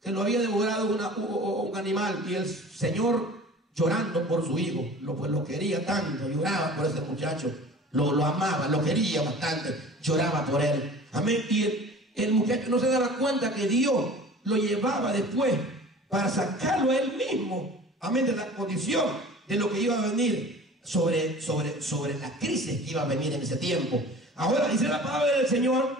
que lo había devorado un animal. Y el Señor, llorando por su hijo, lo quería tanto, lloraba por ese muchacho, lo amaba, lo quería bastante, lloraba por él. Amén. Y el muchacho no se daba cuenta que Dios lo llevaba después para sacarlo a él mismo, amén, de la condición de lo que iba a venir sobre la crisis que iba a venir en ese tiempo. Ahora dice la palabra del Señor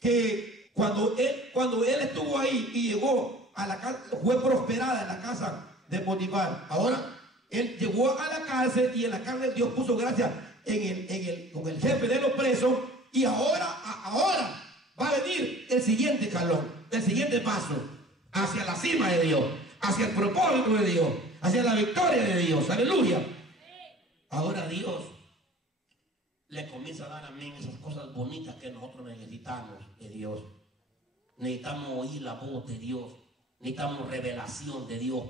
que cuando él estuvo ahí y llegó a la casa, fue prosperada en la casa de Potifar. Ahora él llegó a la cárcel y en la cárcel Dios puso gracia con el jefe de los presos. Y ahora va a venir el siguiente escalón, el siguiente paso hacia la cima de Dios, hacia el propósito de Dios, hacia la victoria de Dios. Aleluya. Ahora Dios le comienza a dar, amén, esas cosas bonitas que nosotros necesitamos de Dios. Necesitamos oír la voz de Dios. Necesitamos revelación de Dios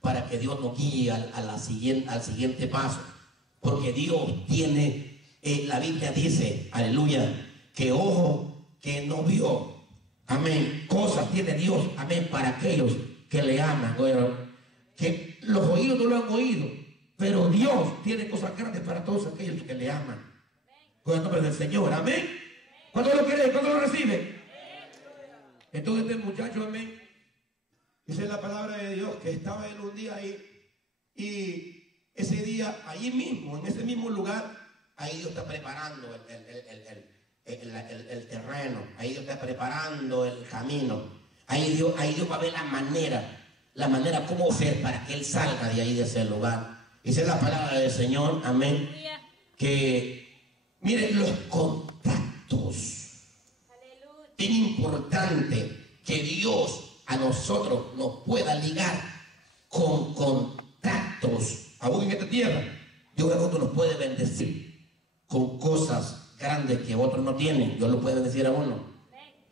para que Dios nos guíe al siguiente paso. Porque Dios tiene, la Biblia dice, aleluya, que ojo que no vio, amén, cosas tiene Dios, amén, para aquellos que le aman. Bueno, que los oídos no lo han oído, pero Dios tiene cosas grandes para todos aquellos que le aman. Con el nombre del Señor, amén. ¿Cuándo lo quiere? ¿Cuándo lo recibe? Entonces este muchacho, amén, dice la palabra de Dios que estaba él un día ahí, y ese día, allí mismo, en ese mismo lugar, ahí Dios está preparando el terreno, ahí Dios está preparando el camino, ahí Dios va a ver la manera cómo hacer para que él salga de ahí, de ese lugar. Dice la palabra del Señor, amén, que miren los contactos. Es importante que Dios a nosotros nos pueda ligar con contactos. Aún en esta tierra, Dios a nosotros nos puede bendecir con cosas grandes que otros no tienen. Dios lo puede bendecir a uno.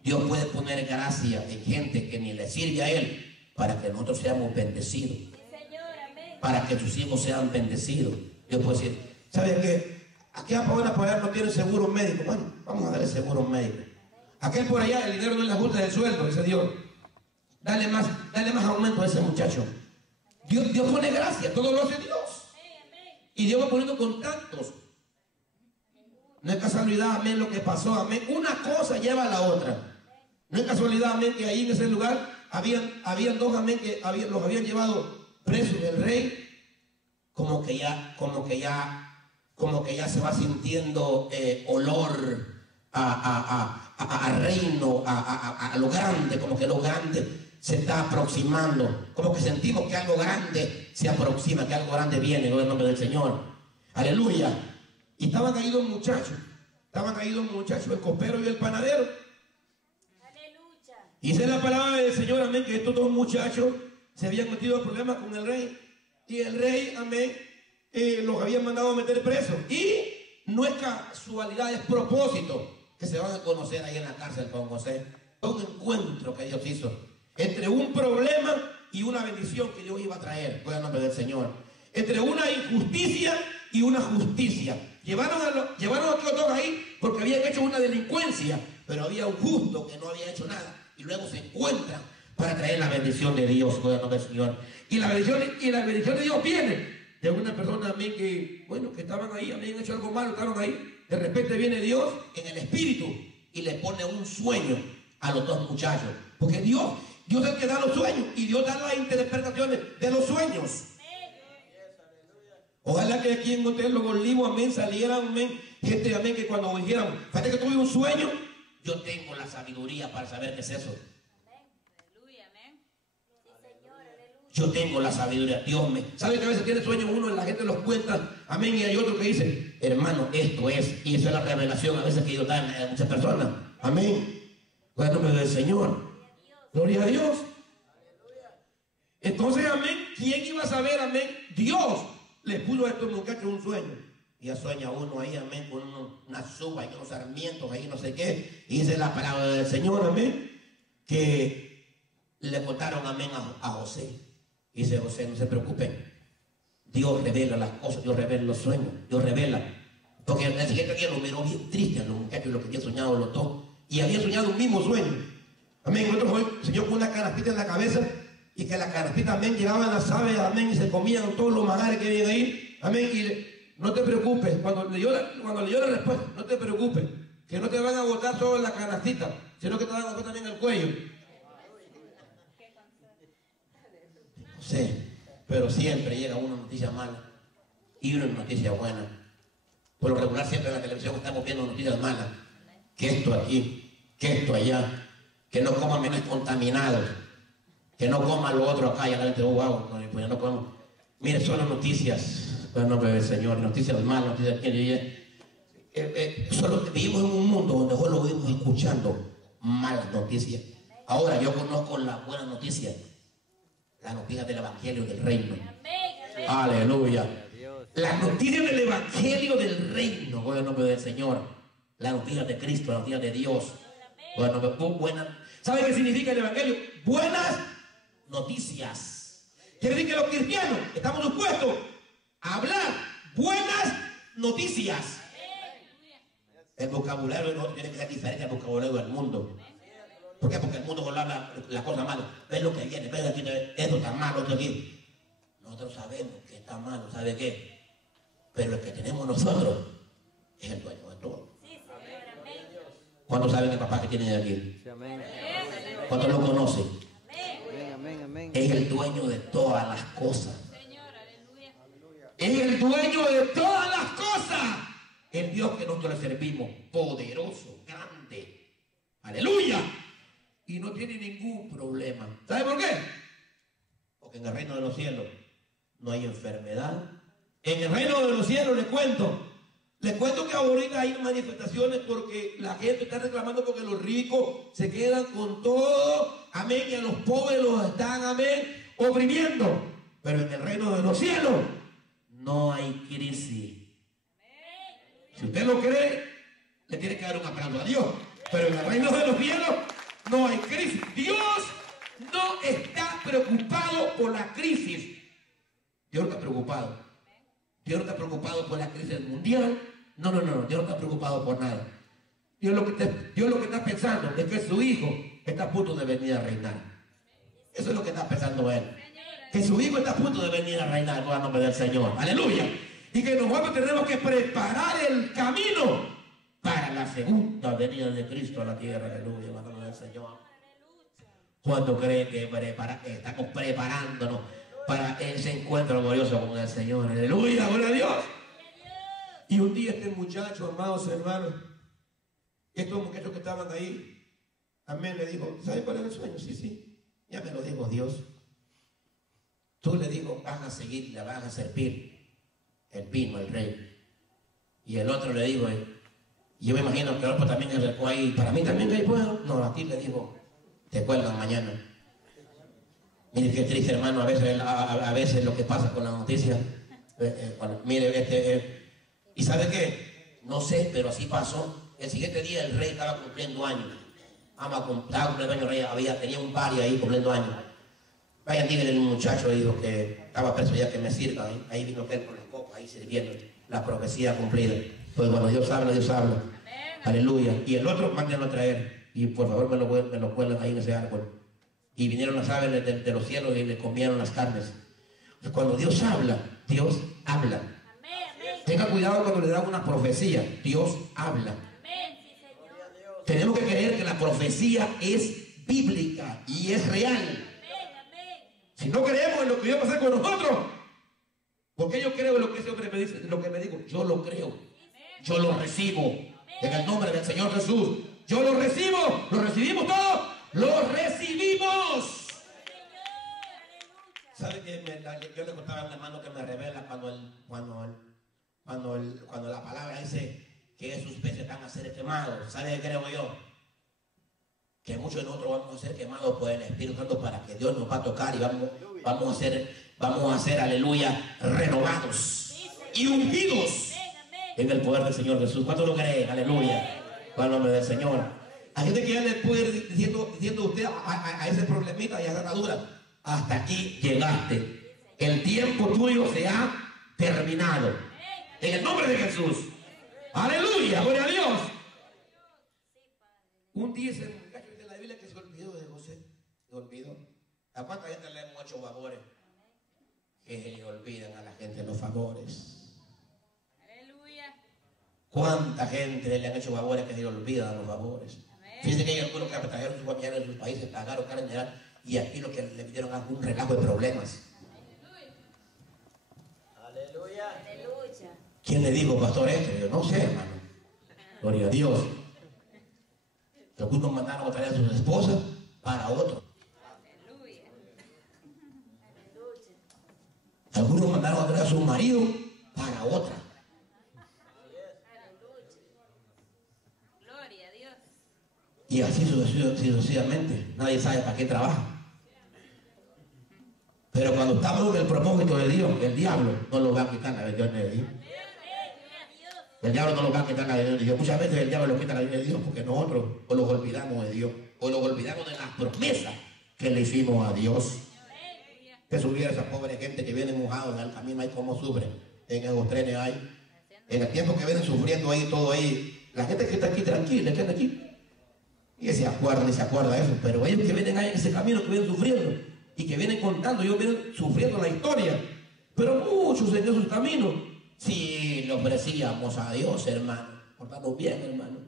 Dios puede poner gracia en gente que ni le sirve a Él para que nosotros seamos bendecidos. Para que sus hijos sean bendecidos. Dios puede decir, ¿saben qué? Aquel por allá no tiene seguro médico. Bueno, vamos a darle seguro médico. Aquel por allá, el dinero no le ajusta del sueldo, dice Dios. Dale más aumento a ese muchacho. Dios pone gracia, todo lo hace Dios. Y Dios va poniendo contactos. No es casualidad, amén, lo que pasó, amén. Una cosa lleva a la otra. No es casualidad, amén, que ahí en ese lugar habían dos, amén, que los habían llevado presos del rey. Como que ya se va sintiendo olor a reino, a lo grande, como que lo grande se está aproximando, como que sentimos que algo grande se aproxima, que algo grande viene en el nombre del Señor. Aleluya. Y estaban caídos muchachos, el copero y el panadero. Aleluya. Y dice la palabra del Señor, amén, que estos dos muchachos se habían metido en problemas con el rey. Y el rey, amén, los habían mandado a meter presos. Y no es casualidad, es propósito que se van a conocer ahí en la cárcel con José. Un encuentro que Dios hizo entre un problema y una bendición que Dios iba a traer, por el nombre del Señor. Entre una injusticia y una justicia. Llevaron a aquellos dos ahí porque habían hecho una delincuencia, pero había un justo que no había hecho nada. Y luego se encuentran para traer la bendición de Dios, por el nombre del Señor. Y la bendición de Dios viene de una persona, amén, que estaban ahí, habían hecho algo malo, estaban ahí. De repente viene Dios en el espíritu y le pone un sueño a los dos muchachos. Porque Dios es el que da los sueños y Dios da las interpretaciones de los sueños. Ojalá que aquí en Hotel Los Olivos, amén, salieran, amén, gente, amén, que cuando dijeran, fíjate que tuve un sueño, yo tengo la sabiduría para saber qué es eso. Yo tengo la sabiduría. Dios me... ¿Sabe que a veces tiene sueños uno y la gente los cuenta? Amén. Y hay otro que dice, hermano, esto es. Y esa es la revelación a veces que Dios da a muchas personas. Amén. Con el nombre del Señor. Gloria a Dios. Entonces, amén. ¿Quién iba a saber? Amén. Dios le puso a estos muchachos un sueño. Y ya sueña uno ahí, amén, con unas uvas y unos sarmientos ahí, no sé qué. Y dice la palabra del Señor, amén, que le contaron, amén, a José. Dice José, no se preocupen, Dios revela las cosas, Dios revela los sueños, Dios revela. Porque el siguiente día lo miró bien triste a los muchachos, lo que había soñado los dos. Y había soñado un mismo sueño. Amén, otro fue el Señor con una canastita en la cabeza y que la canastita, amén, llegaban las aves, amén, y se comían todos los manjares que había ahí. Amén, y no te preocupes, cuando leyó la respuesta, no te preocupes, que no te van a botar todo en la canastita, sino que te van a botar también el cuello. Sí, pero siempre llega una noticia mala y una noticia buena. Por lo regular siempre en la televisión estamos viendo noticias malas. Que esto aquí, que esto allá, que no coman menos contaminados, que no coman lo otro acá y a la gente, oh, wow, no, pues ya no como. Mire, son las noticias, en nombre del Señor, noticias malas, noticias que solo vivimos en un mundo donde solo vivimos escuchando malas noticias. Ahora yo conozco las buenas noticias. Las noticias del Evangelio del Reino. Amén. Aleluya. Las noticias del Evangelio del Reino, con el nombre del Señor. Las noticias de Cristo, las noticias de Dios. ¿Sabe qué significa el Evangelio? Buenas noticias. Quiere decir que los cristianos estamos dispuestos a hablar buenas noticias. El vocabulario no tiene que ser diferente al vocabulario del mundo. ¿Por qué? Porque el mundo habla la cosa mala. Ve lo que viene, ve aquí, esto está malo, esto aquí. Nosotros sabemos que está malo, ¿sabe qué? Pero el que tenemos nosotros es el dueño de todo. ¿Cuántos saben el papá que tiene de aquí? ¿Cuántos lo conocen? Es el dueño de todas las cosas. Es el dueño de todas las cosas. El Dios que nosotros le servimos, poderoso, grande. Aleluya. Y no tiene ningún problema. ¿Sabe por qué? Porque en el reino de los cielos no hay enfermedad. En el reino de los cielos les cuento que ahorita hay manifestaciones porque la gente está reclamando porque los ricos se quedan con todo, amén, y a los pobres los están, amén, oprimiendo. Pero en el reino de los cielos no hay crisis. Si usted lo cree, le tiene que dar un aplauso a Dios. Pero en el reino de los cielos no hay crisis. Dios no está preocupado por la crisis. Dios no está preocupado. Dios no está preocupado por la crisis mundial. No. Dios no está preocupado por nada. Dios lo que está pensando es que su hijo está a punto de venir a reinar. Eso es lo que está pensando él. Que su hijo está a punto de venir a reinar con el nombre del Señor. Aleluya. Y que nosotros tenemos que preparar el camino para la segunda venida de Cristo a la tierra. Aleluya, la mano del Señor. ¿Cuánto creen que estamos preparándonos para ese encuentro glorioso con el Señor? Aleluya, gloria a Dios. Y un día este muchacho, amados hermanos, estos muchachos que estaban ahí, amén, le dijo, ¿sabe cuál es el sueño? Sí, sí, ya me lo dijo Dios. Tú le digo, vas a seguir, le vas a servir el vino, el rey. Y el otro le dijo, yo me imagino que el otro también se acercó ahí, para mí también que hay puedo. No, a ti le dijo, te cuelgan mañana. Mire qué triste, hermano, a veces lo que pasa con la noticia. Mire, ¿y sabe qué? No sé, pero así pasó. El siguiente día el rey estaba cumpliendo años. Estaba cumpliendo años, el rey tenía un party ahí cumpliendo años. Vayan, díganle al muchacho, dijo que estaba preso ya, que me sirva. Ahí vino él con las copas, ahí sirviendo. La profecía cumplida. Pues bueno, Dios habla, Dios habla. Amén. Aleluya. Y el otro, mándenlo a traer. Y por favor me lo cuelgan ahí en ese árbol. Y vinieron las aves de los cielos y le comieron las carnes. Entonces, cuando Dios habla, Dios habla. Amén. Tenga cuidado cuando le dan una profecía. Dios habla. Amén. Sí, Señor. Tenemos que creer que la profecía es bíblica y es real. Si no creemos en lo que va a pasar con nosotros, porque yo creo en lo que ese hombre me dice, lo que me digo, yo lo creo, yo lo recibo, en el nombre del Señor Jesús, yo lo recibo, lo recibimos todos, lo recibimos. ¿Sabe qué? Yo le contaba a un hermano que me revela cuando la palabra dice que esos peces van a ser quemados. ¿Sabe qué creo yo? Que muchos de nosotros vamos a ser quemados por el Espíritu Santo para que Dios nos va a tocar y vamos a ser, aleluya, renovados y ungidos en el poder del Señor Jesús. ¿Cuántos lo creen? Aleluya. Con el nombre del Señor. Hay gente que ya le puede ir diciendo usted a ese problemita y a esa atadura, hasta aquí llegaste. El tiempo tuyo se ha terminado. En el nombre de Jesús. Aleluya, gloria a Dios. Un día ese muchacho de la Biblia que se olvidó de José. Se olvidó. ¿A cuánta gente le hemos hecho favores? Que se le olvidan a la gente los favores. Aleluya. ¿Cuánta gente le han hecho favores que se le olvidan los favores? Fíjense que hay algunos que trajeron sus familiares de sus países, pagaron carne y aquí lo que le pidieron es un relajo de problemas. Aleluya. Aleluya. ¿Quién le dijo, pastor, esto? Yo no sé, hermano. Gloria a Dios. Algunos mandaron a traer a sus esposas para otro. Aleluya. Algunos mandaron a traer a su marido para otra. Gloria a Dios. Y así sucesivamente. Nadie sabe para qué trabaja. Pero cuando estamos en el propósito de Dios, el diablo no lo va a quitar la bendición de Dios. El diablo no lo va a quitar la bendición de Dios. Muchas veces el diablo lo quita la bendición de Dios porque nosotros o los olvidamos de Dios, o los olvidamos de las promesas que le hicimos a Dios. Que subiera esa pobre gente que viene mojados en el camino, ahí como sufren en esos trenes ahí. En el tiempo que vienen sufriendo ahí, todo ahí, la gente que está aquí tranquila, que está aquí, y se acuerda de eso, pero ellos que vienen ahí en ese camino, que vienen sufriendo y que vienen contando, ellos vienen sufriendo la historia, pero muchos en esos caminos, si le ofrecíamos a Dios, hermano, portamos bien, hermano,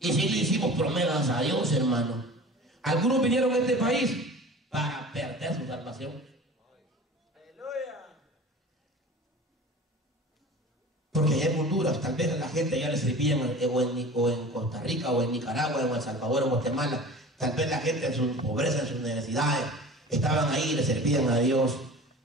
y si le hicimos promesas a Dios, hermano. Algunos vinieron a este país para perder su salvación. Porque allá en Honduras, tal vez la gente ya le servían, o en Costa Rica, o en Nicaragua, o en El Salvador, o en Guatemala, tal vez la gente en su pobreza, en sus necesidades, estaban ahí y le servían a Dios.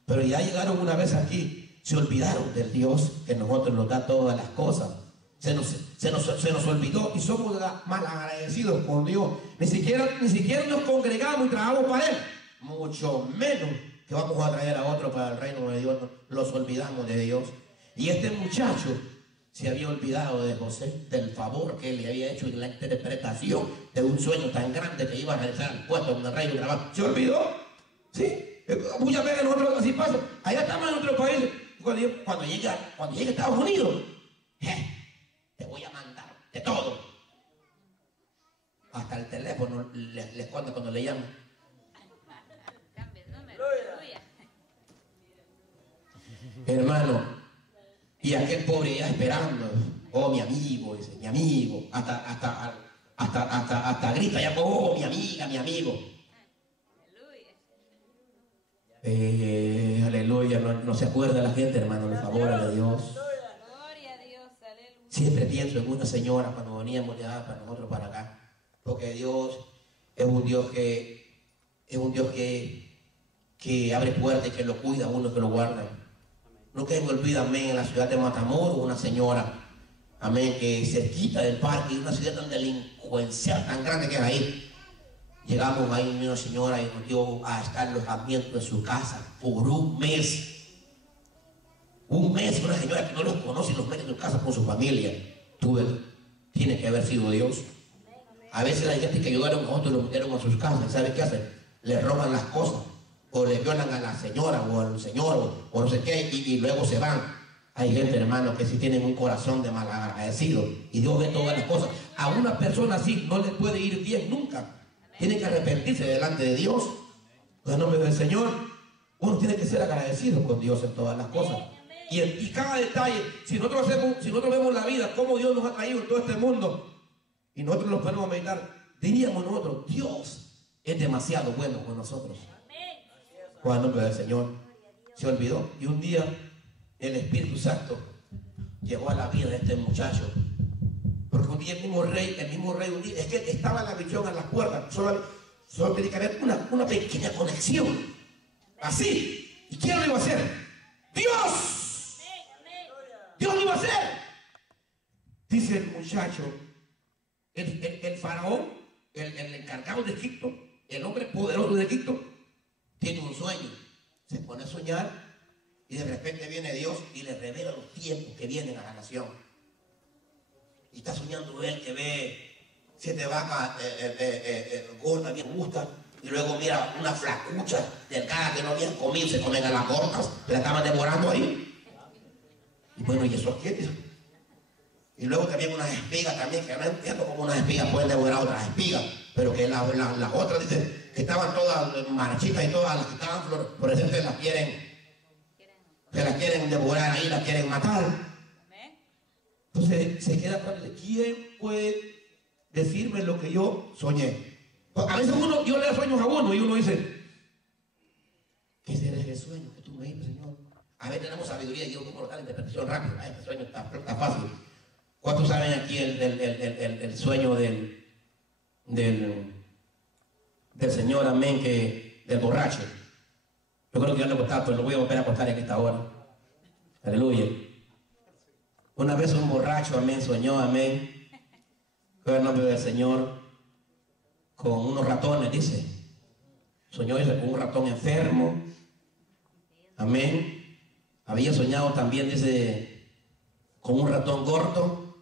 Pero ya llegaron una vez aquí, se olvidaron del Dios que nosotros nos da todas las cosas. Se nos olvidó y somos mal agradecidos con Dios. Ni siquiera nos congregamos y trabajamos para Él. Mucho menos que vamos a traer a otro para el reino de Dios. Los olvidamos de Dios. Y este muchacho se había olvidado de José, del favor que él le había hecho en la interpretación de un sueño tan grande que iba a realizar el puesto en el reino de trabajo. ¿Se olvidó? ¿Sí? Muchas veces nosotros así pasa. Allá estamos en otro país. Cuando llegue a Estados Unidos, te voy a mandar de todo. Hasta el teléfono les esconde cuando le llaman. Cambia el número. Hermano, y aquel pobre ya esperando Oh, mi amigo, dice, mi amigo. Hasta grita ya, oh, mi amiga, mi amigo. Aleluya, no se acuerda la gente, hermano, los favores de Dios. Siempre pienso en una señora cuando veníamos de allá para nosotros para acá, porque Dios es un Dios que abre puertas y que lo cuida, uno que lo guarda. Nunca me olvido, amén, en la ciudad de Matamoros, una señora, amén, que cerquita del parque, una ciudad tan delincuencial, tan grande que es ahí. Llegamos ahí, una señora, y nos dio a estar en los alojamientos de su casa por un mes. Un mes, una señora que no los conoce y los mete en su casa con su familia. Tiene que haber sido Dios. A veces hay gente que ayudaron a otros y los metieron a sus casas. ¿Y sabe qué hacen? Le roban las cosas. O le violan a la señora o al señor o no sé qué y luego se van. Hay gente, hermano, que sí tienen un corazón de malagradecido y Dios ve todas las cosas. A una persona así no le puede ir bien nunca. Tiene que arrepentirse delante de Dios. En el nombre del Señor, uno tiene que ser agradecido con Dios en todas las cosas. Y cada detalle, si nosotros vemos la vida, cómo Dios nos ha traído en todo este mundo, y nosotros nos ponemos a meditar, diríamos nosotros, Dios es demasiado bueno con nosotros. Con el nombre del Señor. Se olvidó. Y un día el Espíritu Santo llegó a la vida de este muchacho. Porque un día el mismo rey un día, es que estaba la visión a las puertas, solo tenía que haber una pequeña conexión. Así. ¿Y quién lo iba a hacer? ¡Dios! Dios lo iba a hacer. Dice el muchacho, el faraón, el encargado de Egipto, el hombre poderoso de Egipto, tiene un sueño. Se pone a soñar y de repente viene Dios y le revela los tiempos que vienen a la nación. Y está soñando él que ve 7 vacas gordas bien gustas y luego mira una flacucha delgada que no habían comido, se comen a las gordas, la estaban devorando ahí. Y bueno, ¿y eso qué es? Y luego también unas espigas también, que no entiendo cómo unas espigas pueden devorar otras espigas, pero que las otras, dice, que estaban todas marchitas y todas las que estaban fluorescentes las quieren devorar ahí, las quieren matar. Entonces se queda con él. ¿Quién puede decirme lo que yo soñé? A veces yo le da sueños a uno y uno dice, ¿qué será ese sueño que tú me dices, Señor? A veces tenemos sabiduría y Dios no colocar la interpretación rápida. Este sueño está fácil. ¿Cuántos saben aquí el sueño del Señor, amén, del borracho? Yo creo que ya lo he contado, pero lo voy a volver a contar en esta hora. Aleluya. Una vez un borracho, amén, soñó, amén, con el nombre del Señor, con unos ratones, dice. Soñó con un ratón enfermo, amén. Había soñado también, dice, con un ratón gordo,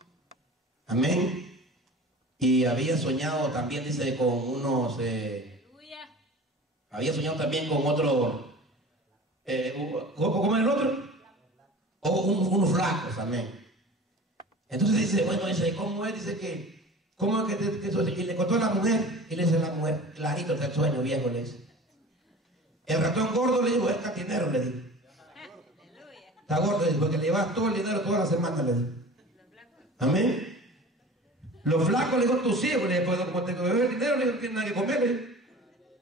amén. Y había soñado también, dice, con unos, había soñado también con otro, ¿cómo es el otro? Unos flacos, amén. Entonces dice, bueno, dice, ¿cómo es? Dice que, ¿cómo es que y le contó a la mujer, y le dice a la mujer, clarito está el sueño, viejo, le dice. El ratón gordo le dijo, es cantinero, le dijo. Está gordo, le dijo, porque le llevas todo el dinero toda la semana, le dijo. Amén. Los flacos le dijo, tus hijos, le dijo, como te bebes el dinero, le dijo, no tienes nada que comer, le dijo.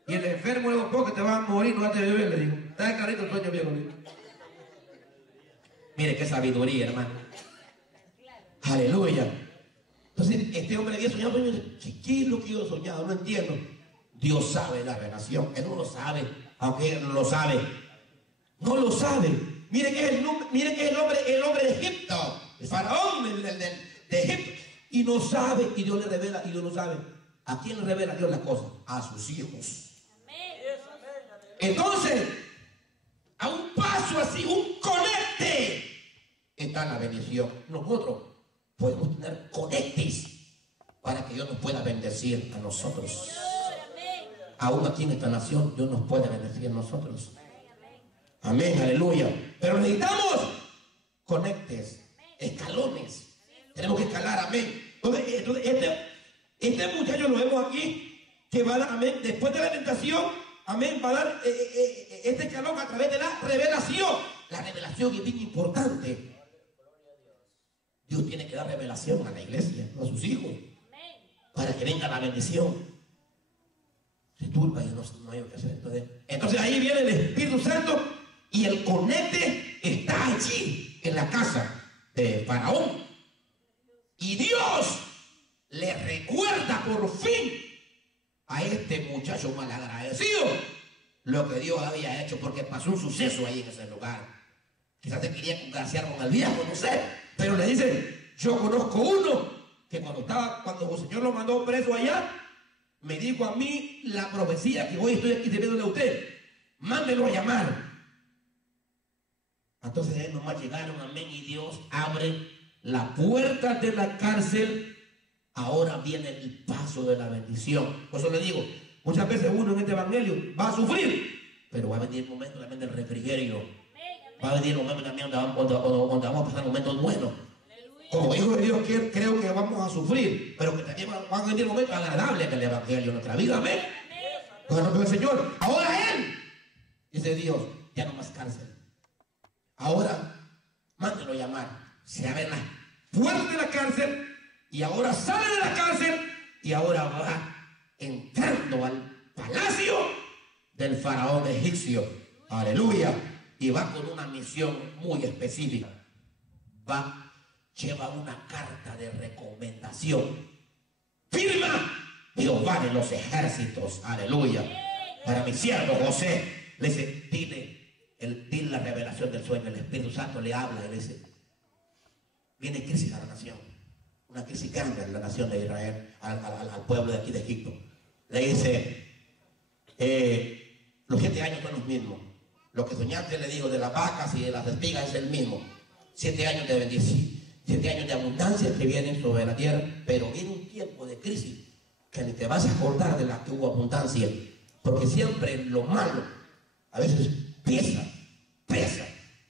Y el enfermo le dijo, porque te vas a morir, no vas a beber, le dijo. Está clarito el sueño, viejo, le dijo. Mire qué sabiduría, hermano. Aleluya. Entonces, este hombre había soñado, y dice, ¿qué es lo que yo he soñado? No entiendo. Dios sabe la relación. Él no lo sabe, aunque él no lo sabe. No lo sabe. Mire que es el hombre de Egipto, el faraón de Egipto. Y no sabe, y Dios le revela, y Dios no sabe. ¿A quién le revela Dios las cosas? A sus hijos. Entonces, a un paso así, un conecte, está la bendición. Nosotros podemos tener conectes para que Dios nos pueda bendecir a nosotros. Aún aquí en esta nación, Dios nos puede bendecir a nosotros. Amén, aleluya. Pero necesitamos conectes, escalones. Tenemos que escalar, amén. Entonces este muchacho lo vemos aquí, que va a dar, amén, después de la tentación, amén, va a dar este escalón a través de la revelación. La revelación es bien importante. Dios tiene que dar revelación a la iglesia, a sus hijos, para que venga la bendición. Se turba y no hay lo que hacer. Entonces ahí viene el Espíritu Santo y el conecte está allí en la casa de Faraón. Y Dios le recuerda por fin a este muchacho malagradecido lo que Dios había hecho, porque pasó un suceso ahí en ese lugar. Quizás te quería congraciar con el viejo, no sé, pero le dice: yo conozco uno que cuando el Señor lo mandó preso allá, me dijo a mí la profecía que hoy estoy aquí debiéndole a usted. Mándelo a llamar. Entonces ellos nomás llegaron, amén, y Dios abre la puerta de la cárcel. Ahora viene el paso de la bendición. Por eso le digo, muchas veces uno en este evangelio va a sufrir, pero va a venir el momento también del refrigerio. Va a venir el momento también donde vamos a pasar momentos buenos. Como hijos de Dios creo que vamos a sufrir, pero que también van a venir momentos agradables en el evangelio, en nuestra vida. Amén. Bueno, el Señor, ahora Él, dice Dios, ya no más cárcel. Ahora, mándelo llamar. Se abren las puertas de la cárcel y ahora sale de la cárcel y ahora va entrando al palacio del faraón egipcio. Aleluya. Y va con una misión muy específica. Lleva una carta de recomendación. Firma Jehová de los ejércitos. Aleluya. Para mi siervo José. Le dice: dile la revelación del sueño. El Espíritu Santo le habla y le dice: viene crisis a la nación. Una crisis grande en la nación de Israel, al pueblo de aquí de Egipto. Le dice: los 7 años son los mismos. Lo que soñaste, le digo, de las vacas y de las espigas es el mismo. 7 años de bendición, 7 años de abundancia que vienen sobre la tierra. Pero viene un tiempo de crisis que ni te vas a acordar de la que hubo abundancia, porque siempre lo malo a veces pesa.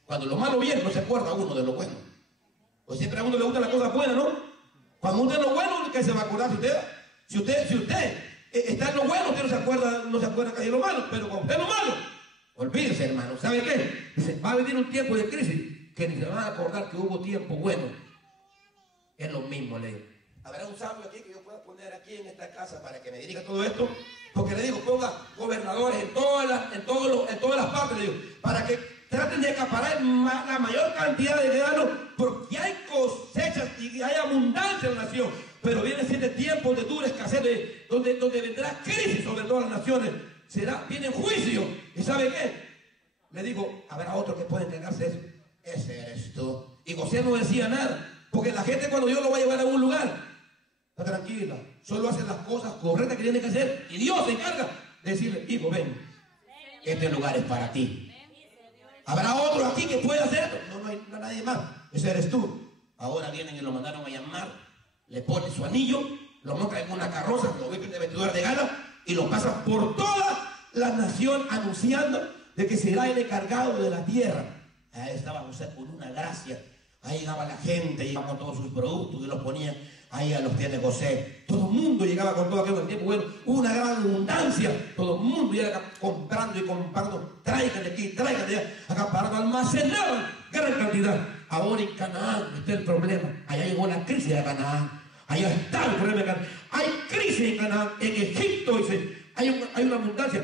Cuando lo malo viene, no se acuerda uno de lo bueno. Pues siempre a uno le gusta la cosa buena, ¿no? Cuando uno es lo bueno, ¿qué se va a acordar? Si usted está en lo bueno, usted no se acuerda que hay lo malo. Pero cuando usted es lo malo, olvídese, hermano. ¿Sabe qué? Dice: va a venir un tiempo de crisis que ni se van a acordar que hubo tiempo bueno. Es lo mismo, le digo. ¿Habrá un sabio aquí que yo pueda poner aquí en esta casa para que me dirija todo esto? Porque le digo, ponga gobernadores en todas las partes, le digo, para que traten de acaparar la mayor cantidad de granos, porque hay cosechas y hay abundancia en la nación. Pero vienen 7 tiempos de dura escasez, donde vendrá crisis sobre todas las naciones. Viene juicio. ¿Y sabe qué? Le digo, habrá otro que pueda encargarse de eso. Ese eres tú. Y José no decía nada, porque la gente, cuando Dios lo va a llevar a un lugar, está tranquila, solo hace las cosas correctas que tiene que hacer, y Dios se encarga de decirle: hijo, ven, este lugar es para ti. ¿Habrá otro aquí que pueda hacer esto? No hay nadie más. Ese eres tú. Ahora vienen y lo mandaron a llamar, le ponen su anillo, lo montan en una carroza, lo visten de vestidura de gala y lo pasan por toda la nación anunciando de que será el encargado de la tierra. Ahí estaba José con una gracia. Ahí llegaba la gente, llegaba con todos sus productos y los ponían ahí a los pies de José. Todo el mundo llegaba con todo aquello del tiempo bueno, una gran abundancia. Todo el mundo llegaba comprando y comprando. Traigan de aquí, traigan de allá, acaparando, almacenaban gran cantidad. Ahora en Canaán está el problema. Allá llegó la crisis de Canaán. Allá está el problema de Canaán. Hay crisis en Canaán. En Egipto dice, hay una abundancia.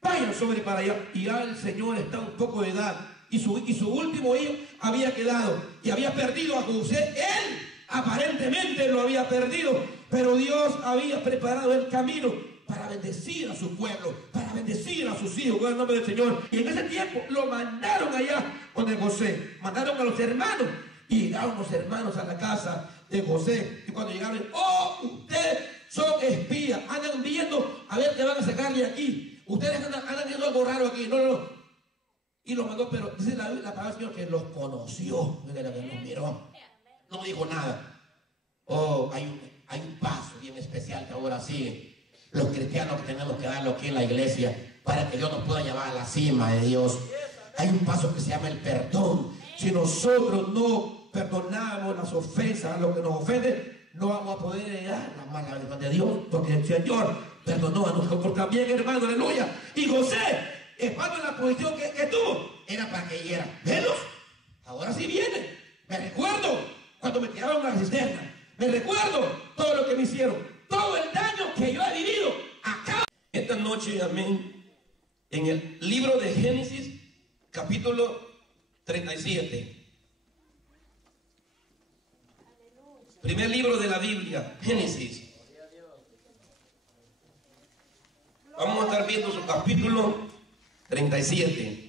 Vayan sobre para allá. Y ya el Señor está un poco de edad. Y su último hijo había quedado y había perdido a José. Él aparentemente lo había perdido, pero Dios había preparado el camino para bendecir a su pueblo, para bendecir a sus hijos con el nombre del Señor. Y en ese tiempo lo mandaron allá donde José, mandaron a los hermanos, y llegaron los hermanos a la casa de José. Y cuando llegaron: oh, ustedes son espías, andan viendo a ver qué van a sacarle aquí, ustedes andan viendo algo raro aquí. No. Y los mandó, pero dice la palabra del Señor que los conoció, que los miró. No dijo nada. Oh, hay un paso bien especial que ahora sigue. Los cristianos que tenemos que darlo aquí en la iglesia para que Dios nos pueda llevar a la cima de Dios. Hay un paso que se llama el perdón. Si nosotros no perdonamos las ofensas, a los que nos ofenden, no vamos a poder llegar a la mala vida de Dios, porque el Señor perdonó a nosotros también, hermano, aleluya. Y José, estando en la posición que tuvo, era para que llegara. ¿Velos? Ahora sí viene. Me recuerdo cuando me tiraron a la cisterna. Me recuerdo todo lo que me hicieron, todo el daño que yo he vivido acá. Esta noche, amén, en el libro de Génesis, capítulo 37. Primer libro de la Biblia, Génesis. Vamos a estar viendo su capítulo 37.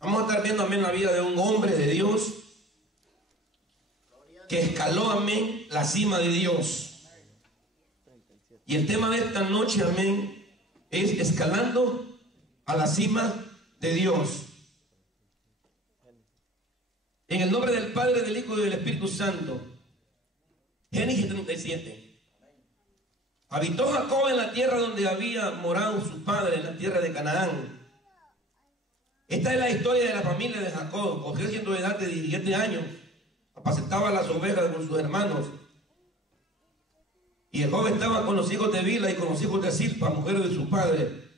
Vamos a estar viendo, amén, la vida de un hombre de Dios que escaló, amén, la cima de Dios. Y el tema de esta noche, amén, es escalando a la cima de Dios. En el nombre del Padre, del Hijo y del Espíritu Santo. Génesis 37. Habitó Jacob en la tierra donde había morado su padre, en la tierra de Canaán. Esta es la historia de la familia de Jacob. José, siendo de edad de 17 años, apacentaba las ovejas con sus hermanos. Y el joven estaba con los hijos de Bila y con los hijos de Silpa, mujer de su padre,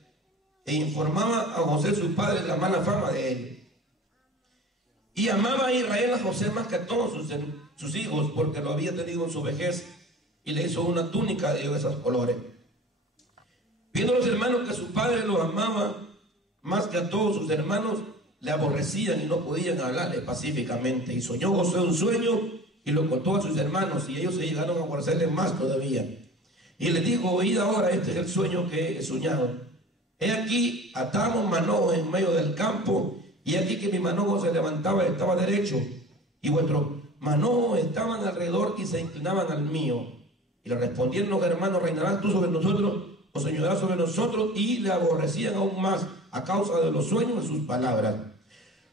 e informaba a José su padre la mala fama de él. Y amaba a Israel a José más que a todos sus hijos, porque lo había tenido en su vejez, y le hizo una túnica de esos colores. Viendo los hermanos que su padre los amaba más que a todos sus hermanos, le aborrecían y no podían hablarle pacíficamente. Y soñó José un sueño y lo contó a sus hermanos, y ellos se llegaron a aborrecerle más todavía. Y les dijo: oíd ahora, este es el sueño que he soñado. He aquí, atamos manojo en medio del campo, y aquí que mi manojo se levantaba y estaba derecho, y vuestros manojos estaban alrededor y se inclinaban al mío. Y le respondieron los hermanos: ¿reinarás tú sobre nosotros o señorarás sobre nosotros? Y le aborrecían aún más a causa de los sueños de sus palabras.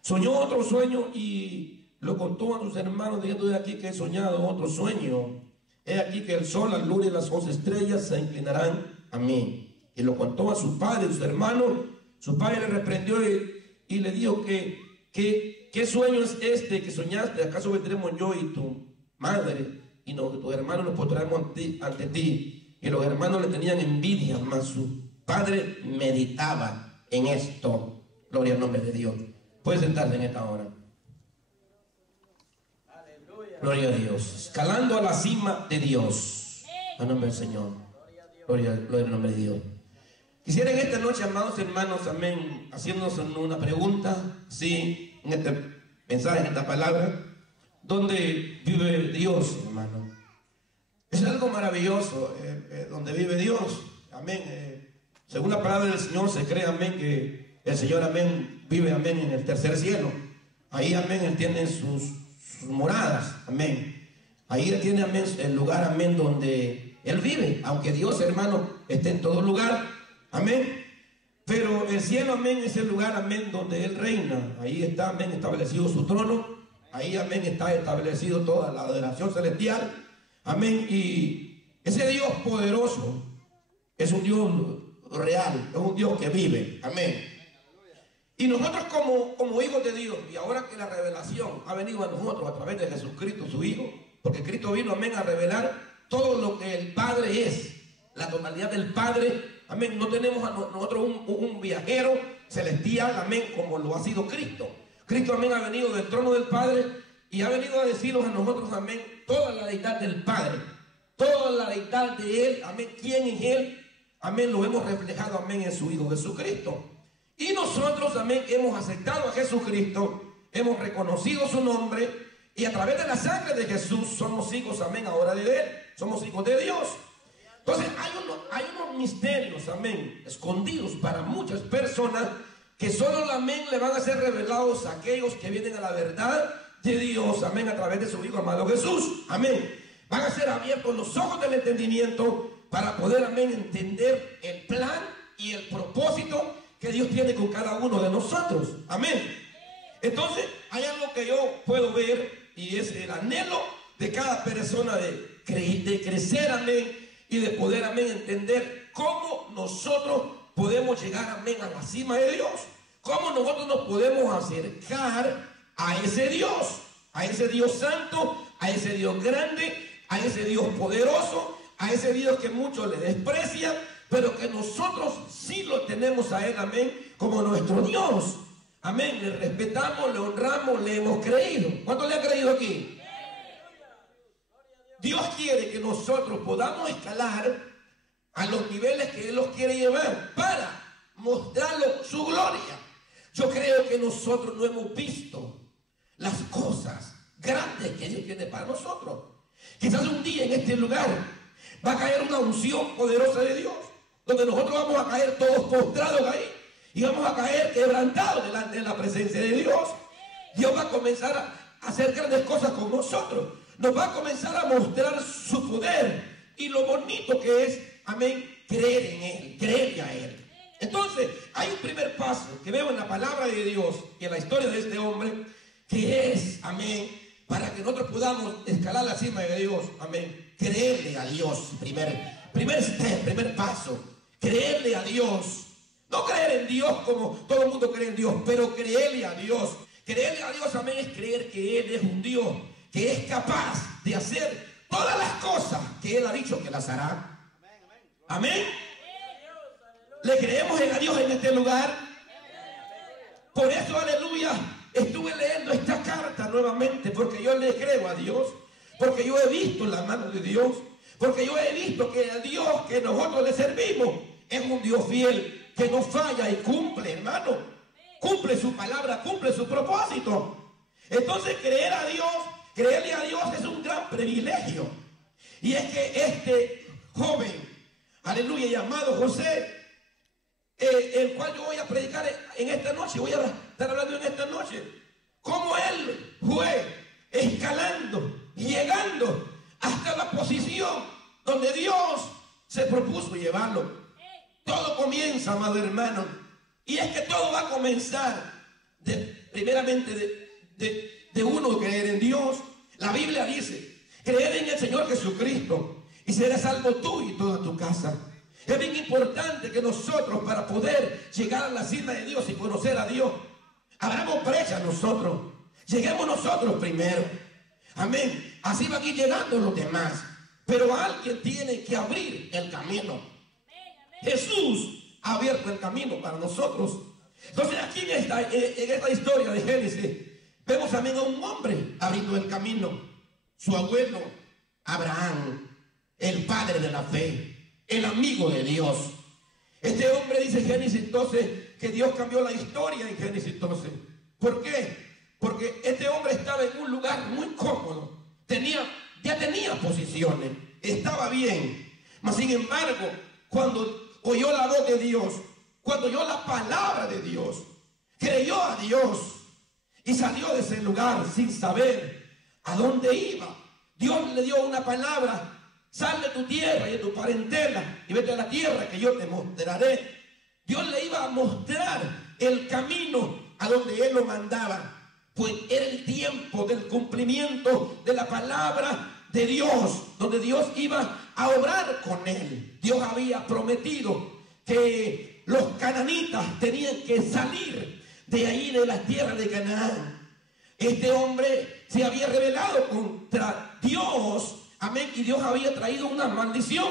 Soñó otro sueño y lo contó a sus hermanos, diciendo: he aquí que he soñado otro sueño. He aquí que el sol, la luna y las 11 estrellas se inclinarán a mí. Y lo contó a su padre y sus hermanos. Su padre le reprendió y le dijo: ¿Qué sueño es este que soñaste? ¿Acaso vendremos yo y tu madre y tus hermanos nos postraremos ante ti? Y los hermanos le tenían envidia, mas su padre meditaba en esto. Gloria al nombre de Dios. Puedes sentarte en esta hora. Gloria a Dios. Escalando a la cima de Dios. A nombre del Señor. Gloria al nombre de Dios. Quisiera en esta noche, amados hermanos, amén, haciéndonos una pregunta, sí, en este mensaje, en esta palabra: ¿dónde vive Dios, hermano? Es algo maravilloso, donde vive Dios, amén. Según la palabra del Señor se cree, amén, que el Señor, amén, vive, amén, en el tercer cielo. Ahí, amén, Él tiene sus moradas, amén. Ahí Él tiene, amén, el lugar, amén, donde Él vive. Aunque Dios, hermano, esté en todo lugar, amén, pero el cielo, amén, es el lugar, amén, donde Él reina. Ahí está, amén, establecido su trono. Ahí, amén, está establecido toda la adoración celestial, amén. Y ese Dios poderoso es un Dios real, es un Dios que vive, amén. Y nosotros como hijos de Dios, y ahora que la revelación ha venido a nosotros a través de Jesucristo, su Hijo, porque Cristo vino, amén, a revelar todo lo que el Padre es, la totalidad del Padre, amén. No tenemos a nosotros un viajero celestial, amén, como lo ha sido Cristo. Cristo, amén, ha venido del trono del Padre y ha venido a decirnos a nosotros, amén, toda la deidad del Padre, toda la deidad de Él, amén, quién es Él, amén, lo hemos reflejado, amén, en su Hijo Jesucristo. Y nosotros, amén, hemos aceptado a Jesucristo, hemos reconocido su nombre, y a través de la sangre de Jesús somos hijos, amén, ahora de Él, somos hijos de Dios. Entonces hay unos misterios, amén, escondidos para muchas personas, que solo, amén, le van a ser revelados a aquellos que vienen a la verdad de Dios, amén, a través de su Hijo amado Jesús, amén. Van a ser abiertos los ojos del entendimiento para poder, amén, entender el plan y el propósito que Dios tiene con cada uno de nosotros, amén. Entonces hay algo que yo puedo ver, y es el anhelo de cada persona de crecer, amén, y de poder, amén, entender cómo nosotros podemos llegar, amén, a la cima de Dios, cómo nosotros nos podemos acercar a ese Dios santo, a ese Dios grande, a ese Dios poderoso, a ese Dios que muchos le desprecian, pero que nosotros sí lo tenemos a Él, amén, como nuestro Dios, amén. Le respetamos, le honramos, le hemos creído. ¿Cuántos le han creído aquí? Dios quiere que nosotros podamos escalar a los niveles que Él los quiere llevar para mostrarle su gloria. Yo creo que nosotros no hemos visto las cosas grandes que Dios tiene para nosotros. Quizás un día en este lugar va a caer una unción poderosa de Dios, donde nosotros vamos a caer todos postrados ahí y vamos a caer quebrantados delante de la presencia de Dios. Dios va a comenzar a hacer grandes cosas con nosotros. Nos va a comenzar a mostrar su poder y lo bonito que es, amén, creer en Él, creerle a Él. Entonces, hay un primer paso que veo en la palabra de Dios y en la historia de este hombre, que es, amén, para que nosotros podamos escalar la cima de Dios, amén, creerle a Dios. Primer paso, creerle a Dios. No creer en Dios como todo el mundo cree en Dios, pero creerle a Dios. Creerle a Dios, amén, es creer que Él es un Dios que es capaz de hacer todas las cosas que Él ha dicho que las hará. Amén. ¿Le creemos a Dios en este lugar? Por eso, aleluya, estuve leyendo esta carta nuevamente, porque yo le creo a Dios, porque yo he visto la mano de Dios, porque yo he visto que el Dios que nosotros le servimos es un Dios fiel, que no falla y cumple, hermano. Cumple su palabra, cumple su propósito. Entonces, creerle a Dios es un gran privilegio. Y es que este joven, aleluya, llamado José, el cual yo voy a predicar en esta noche, voy a estar hablando en esta noche, cómo él fue escalando, llegando hasta la posición donde Dios se propuso llevarlo. Todo comienza, amado hermano, y es que todo va a comenzar primeramente de uno creer en Dios. La Biblia dice: creed en el Señor Jesucristo y serás salvo tú y toda tu casa. Es bien importante que nosotros, para poder llegar a la cima de Dios y conocer a Dios, abramos brecha nosotros, lleguemos nosotros primero. Amén. Así van a ir llegando los demás, pero alguien tiene que abrir el camino. Jesús ha abierto el camino para nosotros. Entonces, aquí en esta historia de Génesis vemos también a un hombre abriendo el camino. Su abuelo Abraham, el padre de la fe, el amigo de Dios. Este hombre, dice Génesis 12, que Dios cambió la historia en Génesis 12. ¿Por qué? Porque este hombre estaba en un lugar muy cómodo, ya tenía posiciones, estaba bien. Mas sin embargo, cuando oyó la voz de Dios, cuando oyó la palabra de Dios, creyó a Dios y salió de ese lugar sin saber a dónde iba. Dios le dio una palabra: sal de tu tierra y de tu parentela y vete a la tierra que yo te mostraré. Dios le iba a mostrar el camino a donde Él lo mandaba, pues era el tiempo del cumplimiento de la palabra de Dios, donde Dios iba a obrar con él. Dios había prometido que los cananitas tenían que salir de ahí, de la tierra de Canaán. Este hombre se había rebelado contra Dios, amén, y Dios había traído una maldición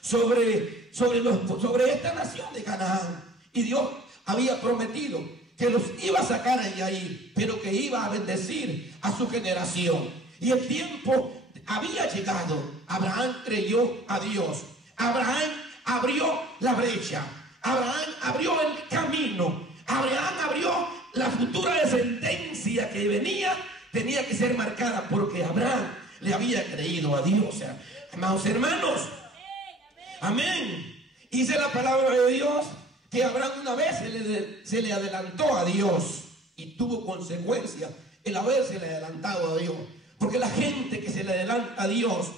sobre esta nación de Canaán. Y Dios había prometido que los iba a sacar de ahí, pero que iba a bendecir a su generación. Y el tiempo había llegado. Abraham creyó a Dios. Abraham abrió la brecha. Abraham abrió el camino. Abraham abrió la futura descendencia que venía. Tenía que ser marcada porque Abraham le había creído a Dios. O sea, amados hermanos, amén. Dice la palabra de Dios que Abraham una vez se le adelantó a Dios y tuvo consecuencias el haberse le adelantado a Dios. Porque la gente que se le adelanta a Dios,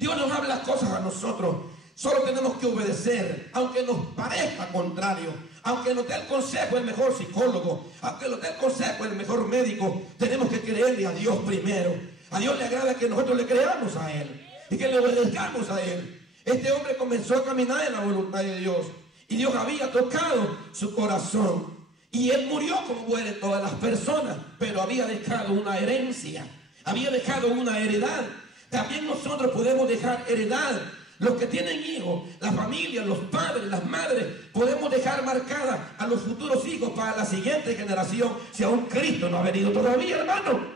Dios nos habla cosas a nosotros, solo tenemos que obedecer, aunque nos parezca contrario, aunque nos dé el consejo el mejor psicólogo, aunque nos dé el consejo el mejor médico, tenemos que creerle a Dios primero. A Dios le agrada que nosotros le creamos a Él y que le obedezcamos a Él. Este hombre comenzó a caminar en la voluntad de Dios y Dios había tocado su corazón. Y él murió como mueren todas las personas, pero había dejado una herencia, había dejado una heredad. También nosotros podemos dejar heredad. Los que tienen hijos, la familia, los padres, las madres, podemos dejar marcada a los futuros hijos para la siguiente generación, si aún Cristo no ha venido todavía, hermano.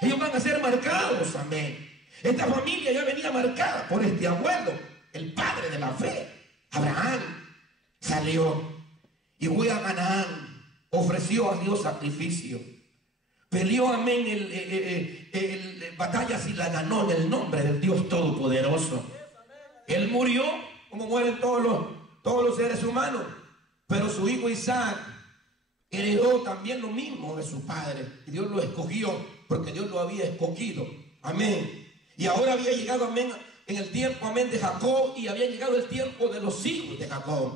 Ellos van a ser marcados, amén. Esta familia ya venía marcada por este abuelo, el padre de la fe. Abraham salió y fue a Canaán, ofreció a Dios sacrificio, peleó, amén, batallas y la ganó en el nombre del Dios Todopoderoso. Él murió como mueren todos los seres humanos, pero su hijo Isaac heredó también lo mismo de su padre. Y Dios lo escogió porque Dios lo había escogido. Amén. Y ahora había llegado, amén, en el tiempo, amén, de Jacob, y había llegado el tiempo de los hijos de Jacob.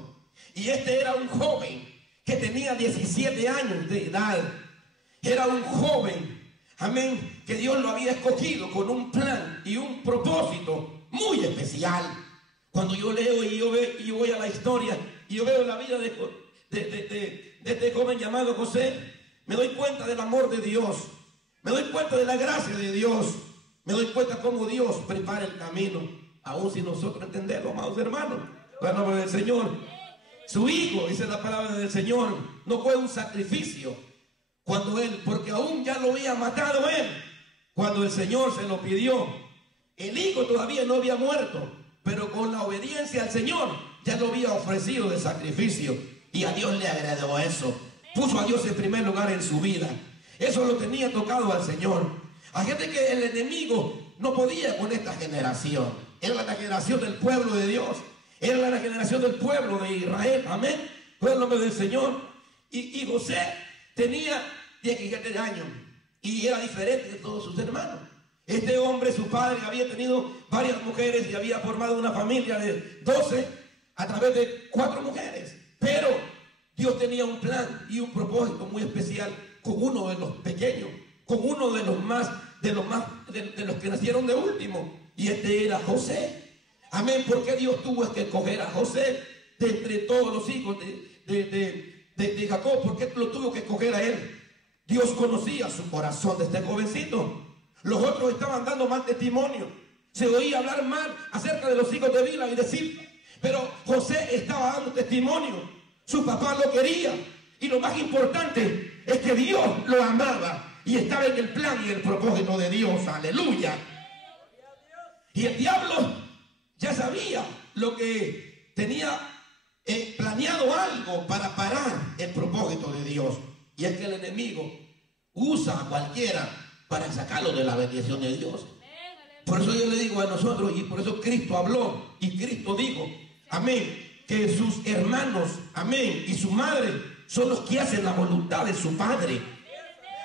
Y este era un joven que tenía 17 años de edad. Era un joven, amén, que Dios lo había escogido con un plan y un propósito muy especial. Cuando yo leo y yo voy a la historia y yo veo la vida de este joven llamado José, me doy cuenta del amor de Dios, me doy cuenta de la gracia de Dios, me doy cuenta cómo Dios prepara el camino, aun si nosotros entendemos, amados hermanos, por el nombre del Señor. Su hijo, dice la palabra del Señor, no fue un sacrificio cuando él, porque aún ya lo había matado él, cuando el Señor se lo pidió. El hijo todavía no había muerto, pero con la obediencia al Señor ya lo había ofrecido de sacrificio, y a Dios le agradó eso. Puso a Dios en primer lugar en su vida. Eso lo tenía tocado al Señor. Hay gente que el enemigo no podía con esta generación. Era la generación del pueblo de Dios, era la generación del pueblo de Israel. Amén. Fue el nombre del Señor. Y José tenía 17 años y era diferente de todos sus hermanos. Este hombre, su padre, había tenido varias mujeres y había formado una familia de 12 a través de 4 mujeres. Pero Dios tenía un plan y un propósito muy especial con uno de los pequeños, con uno de los que nacieron de último. Y este era José. Amén. ¿Por qué Dios tuvo que escoger a José de entre todos los hijos de Jacob? ¿Por qué lo tuvo que escoger a él? Dios conocía su corazón de este jovencito. Los otros estaban dando mal testimonio. Se oía hablar mal acerca de los hijos de Bilha y de Zilpa. Pero José estaba dando testimonio. Su papá lo quería. Y lo más importante es que Dios lo amaba. Y estaba en el plan y el propósito de Dios. Aleluya. Y el diablo ya sabía lo que tenía planeado algo para parar el propósito de Dios. Y es que el enemigo usa a cualquiera para sacarlo de la bendición de Dios. Por eso yo le digo a nosotros, y por eso Cristo habló y Cristo dijo, amén, que sus hermanos, amén, y su madre son los que hacen la voluntad de su Padre.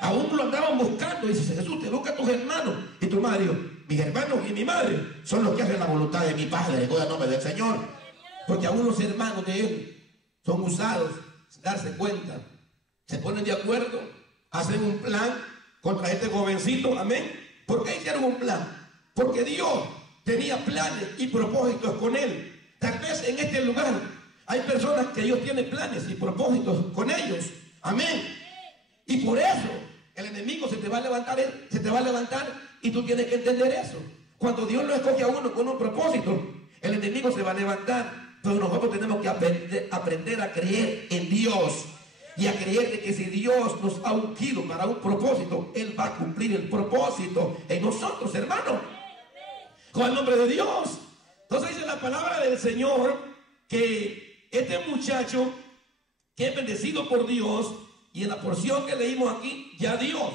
Aún lo andaban buscando. Y dice Jesús, te busca a tus hermanos. Y tu madre dijo, mis hermanos y mi madre son los que hacen la voluntad de mi Padre. Voy al nombre del Señor. Porque aún los hermanos de él son usados sin darse cuenta. Se ponen de acuerdo, hacen un plan contra este jovencito. Amén. ¿Por qué hicieron un plan? Porque Dios tenía planes y propósitos con él. Tal vez en este lugar hay personas que Dios tiene planes y propósitos con ellos. Amén. Y por eso el enemigo se te va a levantar y tú tienes que entender eso. Cuando Dios lo escoge a uno con un propósito, el enemigo se va a levantar. Pero nosotros tenemos que aprender a creer en Dios. Y a creer de que si Dios nos ha ungido para un propósito, Él va a cumplir el propósito en nosotros, hermanos. Con el nombre de Dios. Entonces dice la palabra del Señor que este muchacho que es bendecido por Dios, y en la porción que leímos aquí, ya Dios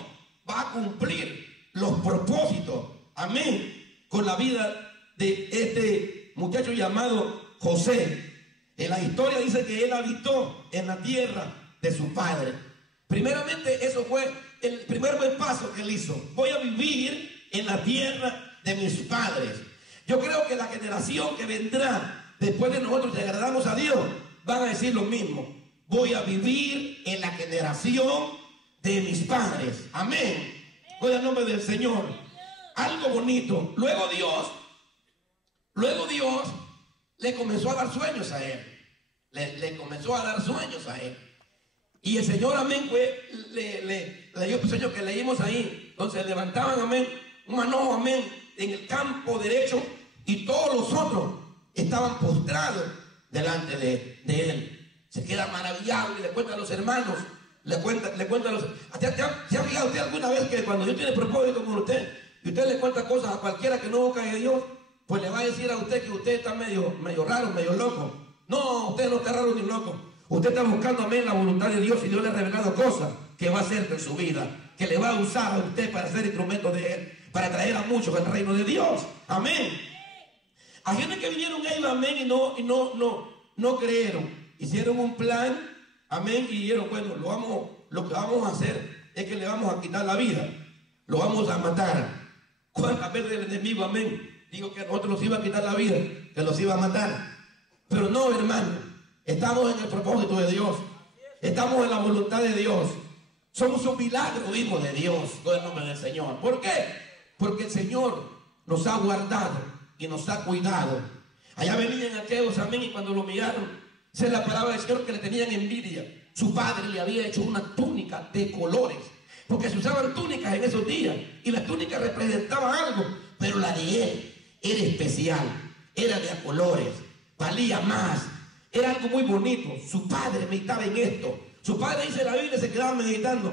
va a cumplir los propósitos, amén, con la vida de este muchacho llamado José. En la historia dice que él habitó en la tierra de su padre. Primeramente, eso fue el primer buen paso que él hizo. Voy a vivir en la tierra de mis padres. Yo creo que la generación que vendrá después de nosotros, si agradamos a Dios, van a decir lo mismo. Voy a vivir en la generación de mis padres. Amén. Voy al nombre del Señor. Algo bonito. Luego Dios le comenzó a dar sueños a él. Le comenzó a dar sueños a él. Y el Señor, amén, le dio el sueño que leímos ahí. Entonces levantaban, amén, un manojo, amén, en el campo derecho, y todos los otros estaban postrados delante de él. Se queda maravillado y le cuenta a los hermanos, le cuenta a los... ¿Se ha fijado usted alguna vez que cuando Dios tiene propósito con usted, y usted le cuenta cosas a cualquiera que no busca de Dios, pues le va a decir a usted que usted está medio raro, medio loco. No, usted no está raro ni loco. Usted está buscando, amén, la voluntad de Dios, y Dios le ha revelado cosas que va a hacer en su vida, que le va a usar a usted para ser instrumento de Él, para traer a muchos al reino de Dios. Amén. Hay gente que vinieron ellos, amén, y no creyeron. Hicieron un plan, amén, y dijeron, bueno, lo que vamos a hacer es que le vamos a quitar la vida, lo vamos a matar. ¿Cuántas veces el enemigo, amén, dijo que a nosotros nos iba a quitar la vida, que los iba a matar? Pero no, hermano, estamos en el propósito de Dios, estamos en la voluntad de Dios, somos un milagro, hijos de Dios, todo el nombre del Señor. ¿Por qué? Porque el Señor nos ha guardado y nos ha cuidado. Allá venían aquellos, amén, y cuando lo miraron, esa es la palabra del Señor, que le tenían envidia. Su padre le había hecho una túnica de colores, porque se usaban túnicas en esos días, y las túnicas representaban algo, pero la de él era especial, era de a colores, valía más, era algo muy bonito. Su padre meditaba en esto. Su padre, dice la Biblia, se quedaba meditando.